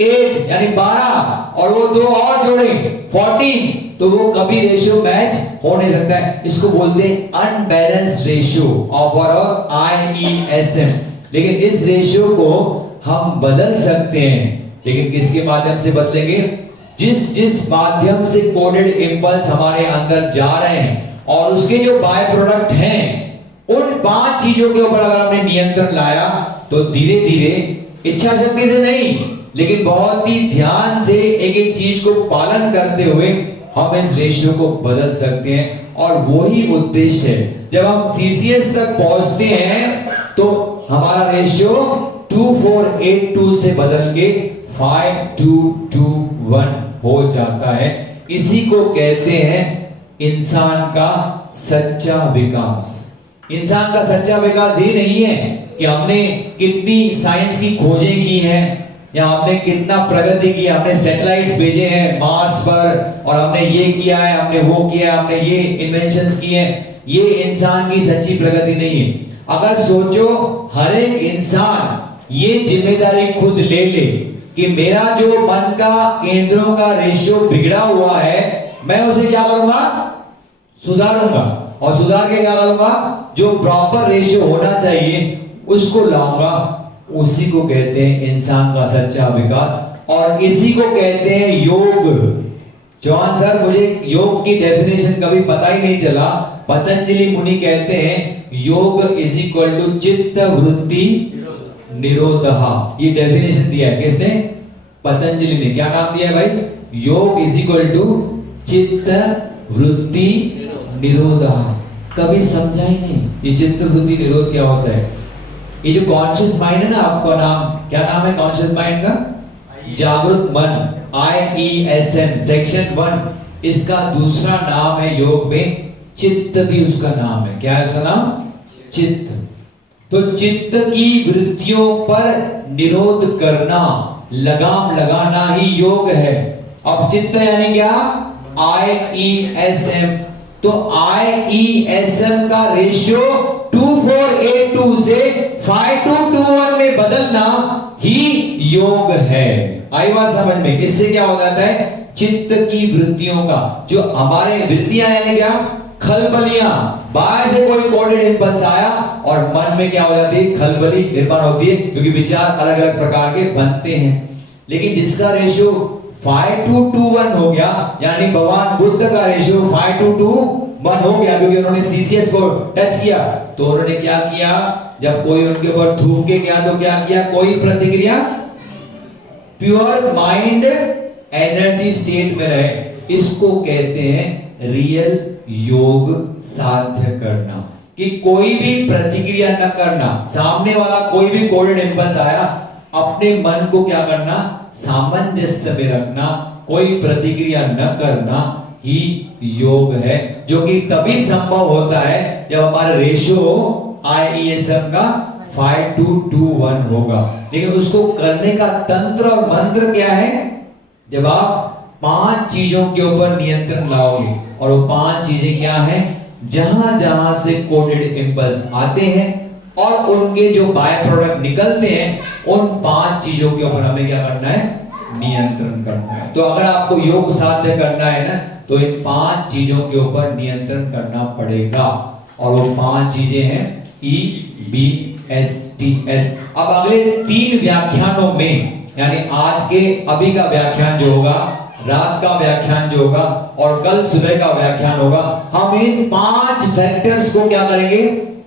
8 यानी 12 और वो 2 और जोड़े 14, तो वो कभी रेशियो मैच हो नहीं सकता है। इसको बोलते हैं अनबैलेंस्ड रेशियो ऑफ और IESM। लेकिन इस रेशियो को हम बदल सकते हैं, लेकिन किसके माध्यम से बदलेंगे? जिस माध्यम से कोडेड इंपल्स हमारे अंदर जा रहे हैं और उसके जो बाय प्रोडक्ट हैं, उन 5 चीजों के ऊपर अगर हमने नियंत्रण लाया तो धीरे धीरे, इच्छा शक्ति से नहीं लेकिन बहुत ही ध्यान से एक एक चीज को पालन करते हुए हम इस रेशियो को बदल सकते हैं। और वही उद्देश्य है, जब हम CCS तक पहुंचते हैं तो हमारा रेशियो 2 4 8 2 से बदल के 5 2 2 1 हो जाता है। इसी को कहते हैं इंसान का सच्चा विकास। इंसान का सच्चा विकास ये नहीं है कि हमने कितनी साइंस की खोजें की हैं या हमने कितना प्रगति की, हमने सैटेलाइट्स भेजे हैं मार्स पर और हमने ये किया है, हमने वो किया है, हमने ये इन्वेंशंस किए हैं। ये इंसान की सच्ची प्रगति नहीं है। अगर सोचो हर एक इंसान ये जिम्मेदारी खुद ले ले कि मेरा जो मन का केंद्रों का रेशियो बिगड़ा हुआ है, मैं उसे क्या करूंगा? सुधारूंगा। और सुधार के क्या करूंगा? जो प्रॉपर रेशियो होना चाहिए उसको लाऊंगा। उसी को कहते हैं इंसान का सच्चा विकास और इसी को कहते हैं योग। चौहान सर, मुझे योग की डेफिनेशन कभी पता ही नहीं चला। पतंजलि मुनि कहते हैं योग इज इक्वल टू चित्त वृत्ति निरोधः। ये डेफिनेशन दिया है किसने? पतंजलि ने। क्या नाम दिया है भाई? योग इज इक्वल टू चित्त वृत्ति निरोधः। कभी समझा ही नहीं ये चित्त वृत्ति निरोध क्या होता है। ये जो कॉन्शियस माइंड है ना, आपका नाम क्या नाम है कॉन्शियस माइंड का? जागरूक मन, IESM सेक्शन 1। इसका दूसरा नाम है योग में चित्त, भी उसका नाम है। क्या है उसका नाम? चित्त। तो चित्त की वृत्तियों पर निरोध करना, लगाम लगाना ही योग है। अब चित्त यानी क्या? IESM। तो IESM का रेशियो 2 4 8 2 से 5 2 2 1 में बदलना ही योग है। आई बात समझ में? इससे क्या हो जाता है? चित्त की वृत्तियों का, जो हमारे वृत्तियां यानी क्या? खलबलियां। बाहर से कोई कोडेड इंपल्स आया और मन में क्या हो जाती है? खलबली निर्माण होती है, क्योंकि विचार अलग अलग प्रकार के बनते हैं। लेकिन जिसका रेशियो 5 2 2 1 हो गया, यानी भगवान बुद्ध का रेशियो 5 2 2 1 हो गया, क्योंकि उन्होंने CCS को टच किया। तो उन्होंने क्या किया? जब कोई उनके ऊपर थूक के गया तो क्या किया? कोई प्रतिक्रिया, प्योर माइंड एनर्जी स्टेट में रहे। इसको कहते हैं रियल योग साध्य करना, कि कोई भी प्रतिक्रिया न करना। सामने वाला कोई भी कोडेड इंपल्स आया, अपने मन को क्या करना? सामंजस्य में रखना, कोई प्रतिक्रिया न करना ही योग है, जो कि तभी संभव होता है जब हमारा रेशियो IESM का 5 2 2 1 होगा। लेकिन उसको करने का तंत्र और मंत्र क्या है? जब आप 5 चीजों के ऊपर नियंत्रण लाओगे, और वो 5 चीजें क्या हैं? जहां जहां से कोडेड इंपल्स आते हैं और उनके जो बाय प्रोडक्ट निकलते हैं, उन 5 चीजों के ऊपर हमें क्या करना है? नियंत्रण करना है। तो अगर आपको योग साध्य करना है ना, तो इन 5 चीजों के ऊपर नियंत्रण करना पड़ेगा। और वो 5 चीजें हैं EBSTS। अब अगले 3 व्याख्यानों में, यानी आज के अभी का व्याख्यान जो होगा, रात का व्याख्यान जो होगा और कल सुबह का व्याख्यान होगा, हम इन 5 फैक्टर्स को क्या करेंगे?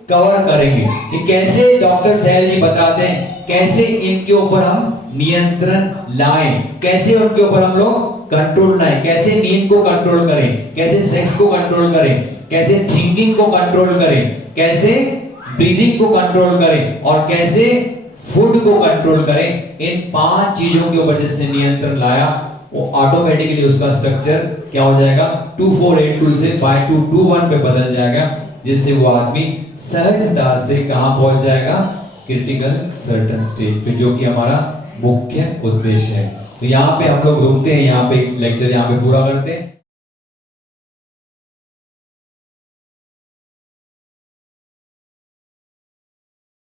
कवर करेंगे। ये कैसे डॉक्टर सहल जी बताते हैं, कैसे इनके ऊपर हम नियंत्रण लाएं, कैसे उनके ऊपर हम लोग कंट्रोल लाएं, कैसे नींद को कंट्रोल करें, कैसे सेक्स को कंट्रोल करें, कैसे थिंकिंग को कंट्रोल करें, कैसे ब्रीदिंग को कंट्रोल करें, और कैसे फूड को कंट्रोल करें। इन 5 चीजों के ऊपर जिसने नियंत्रण लाया वो ऑटोमेटिकली उसका स्ट्रक्चर क्या हो जाएगा, 2482 से 5221 पे बदल जाएगा, जिससे वो आदमी सहजता से कहां पहुंच जाएगा, क्रिटिकल सर्टेन स्टेज पे, जो कि हमारा मुख्य उद्देश्य है। तो यहाँ पे हम लोग रुकते हैं, यहाँ पे लेक्चर यहाँ पे पूरा करते हैं।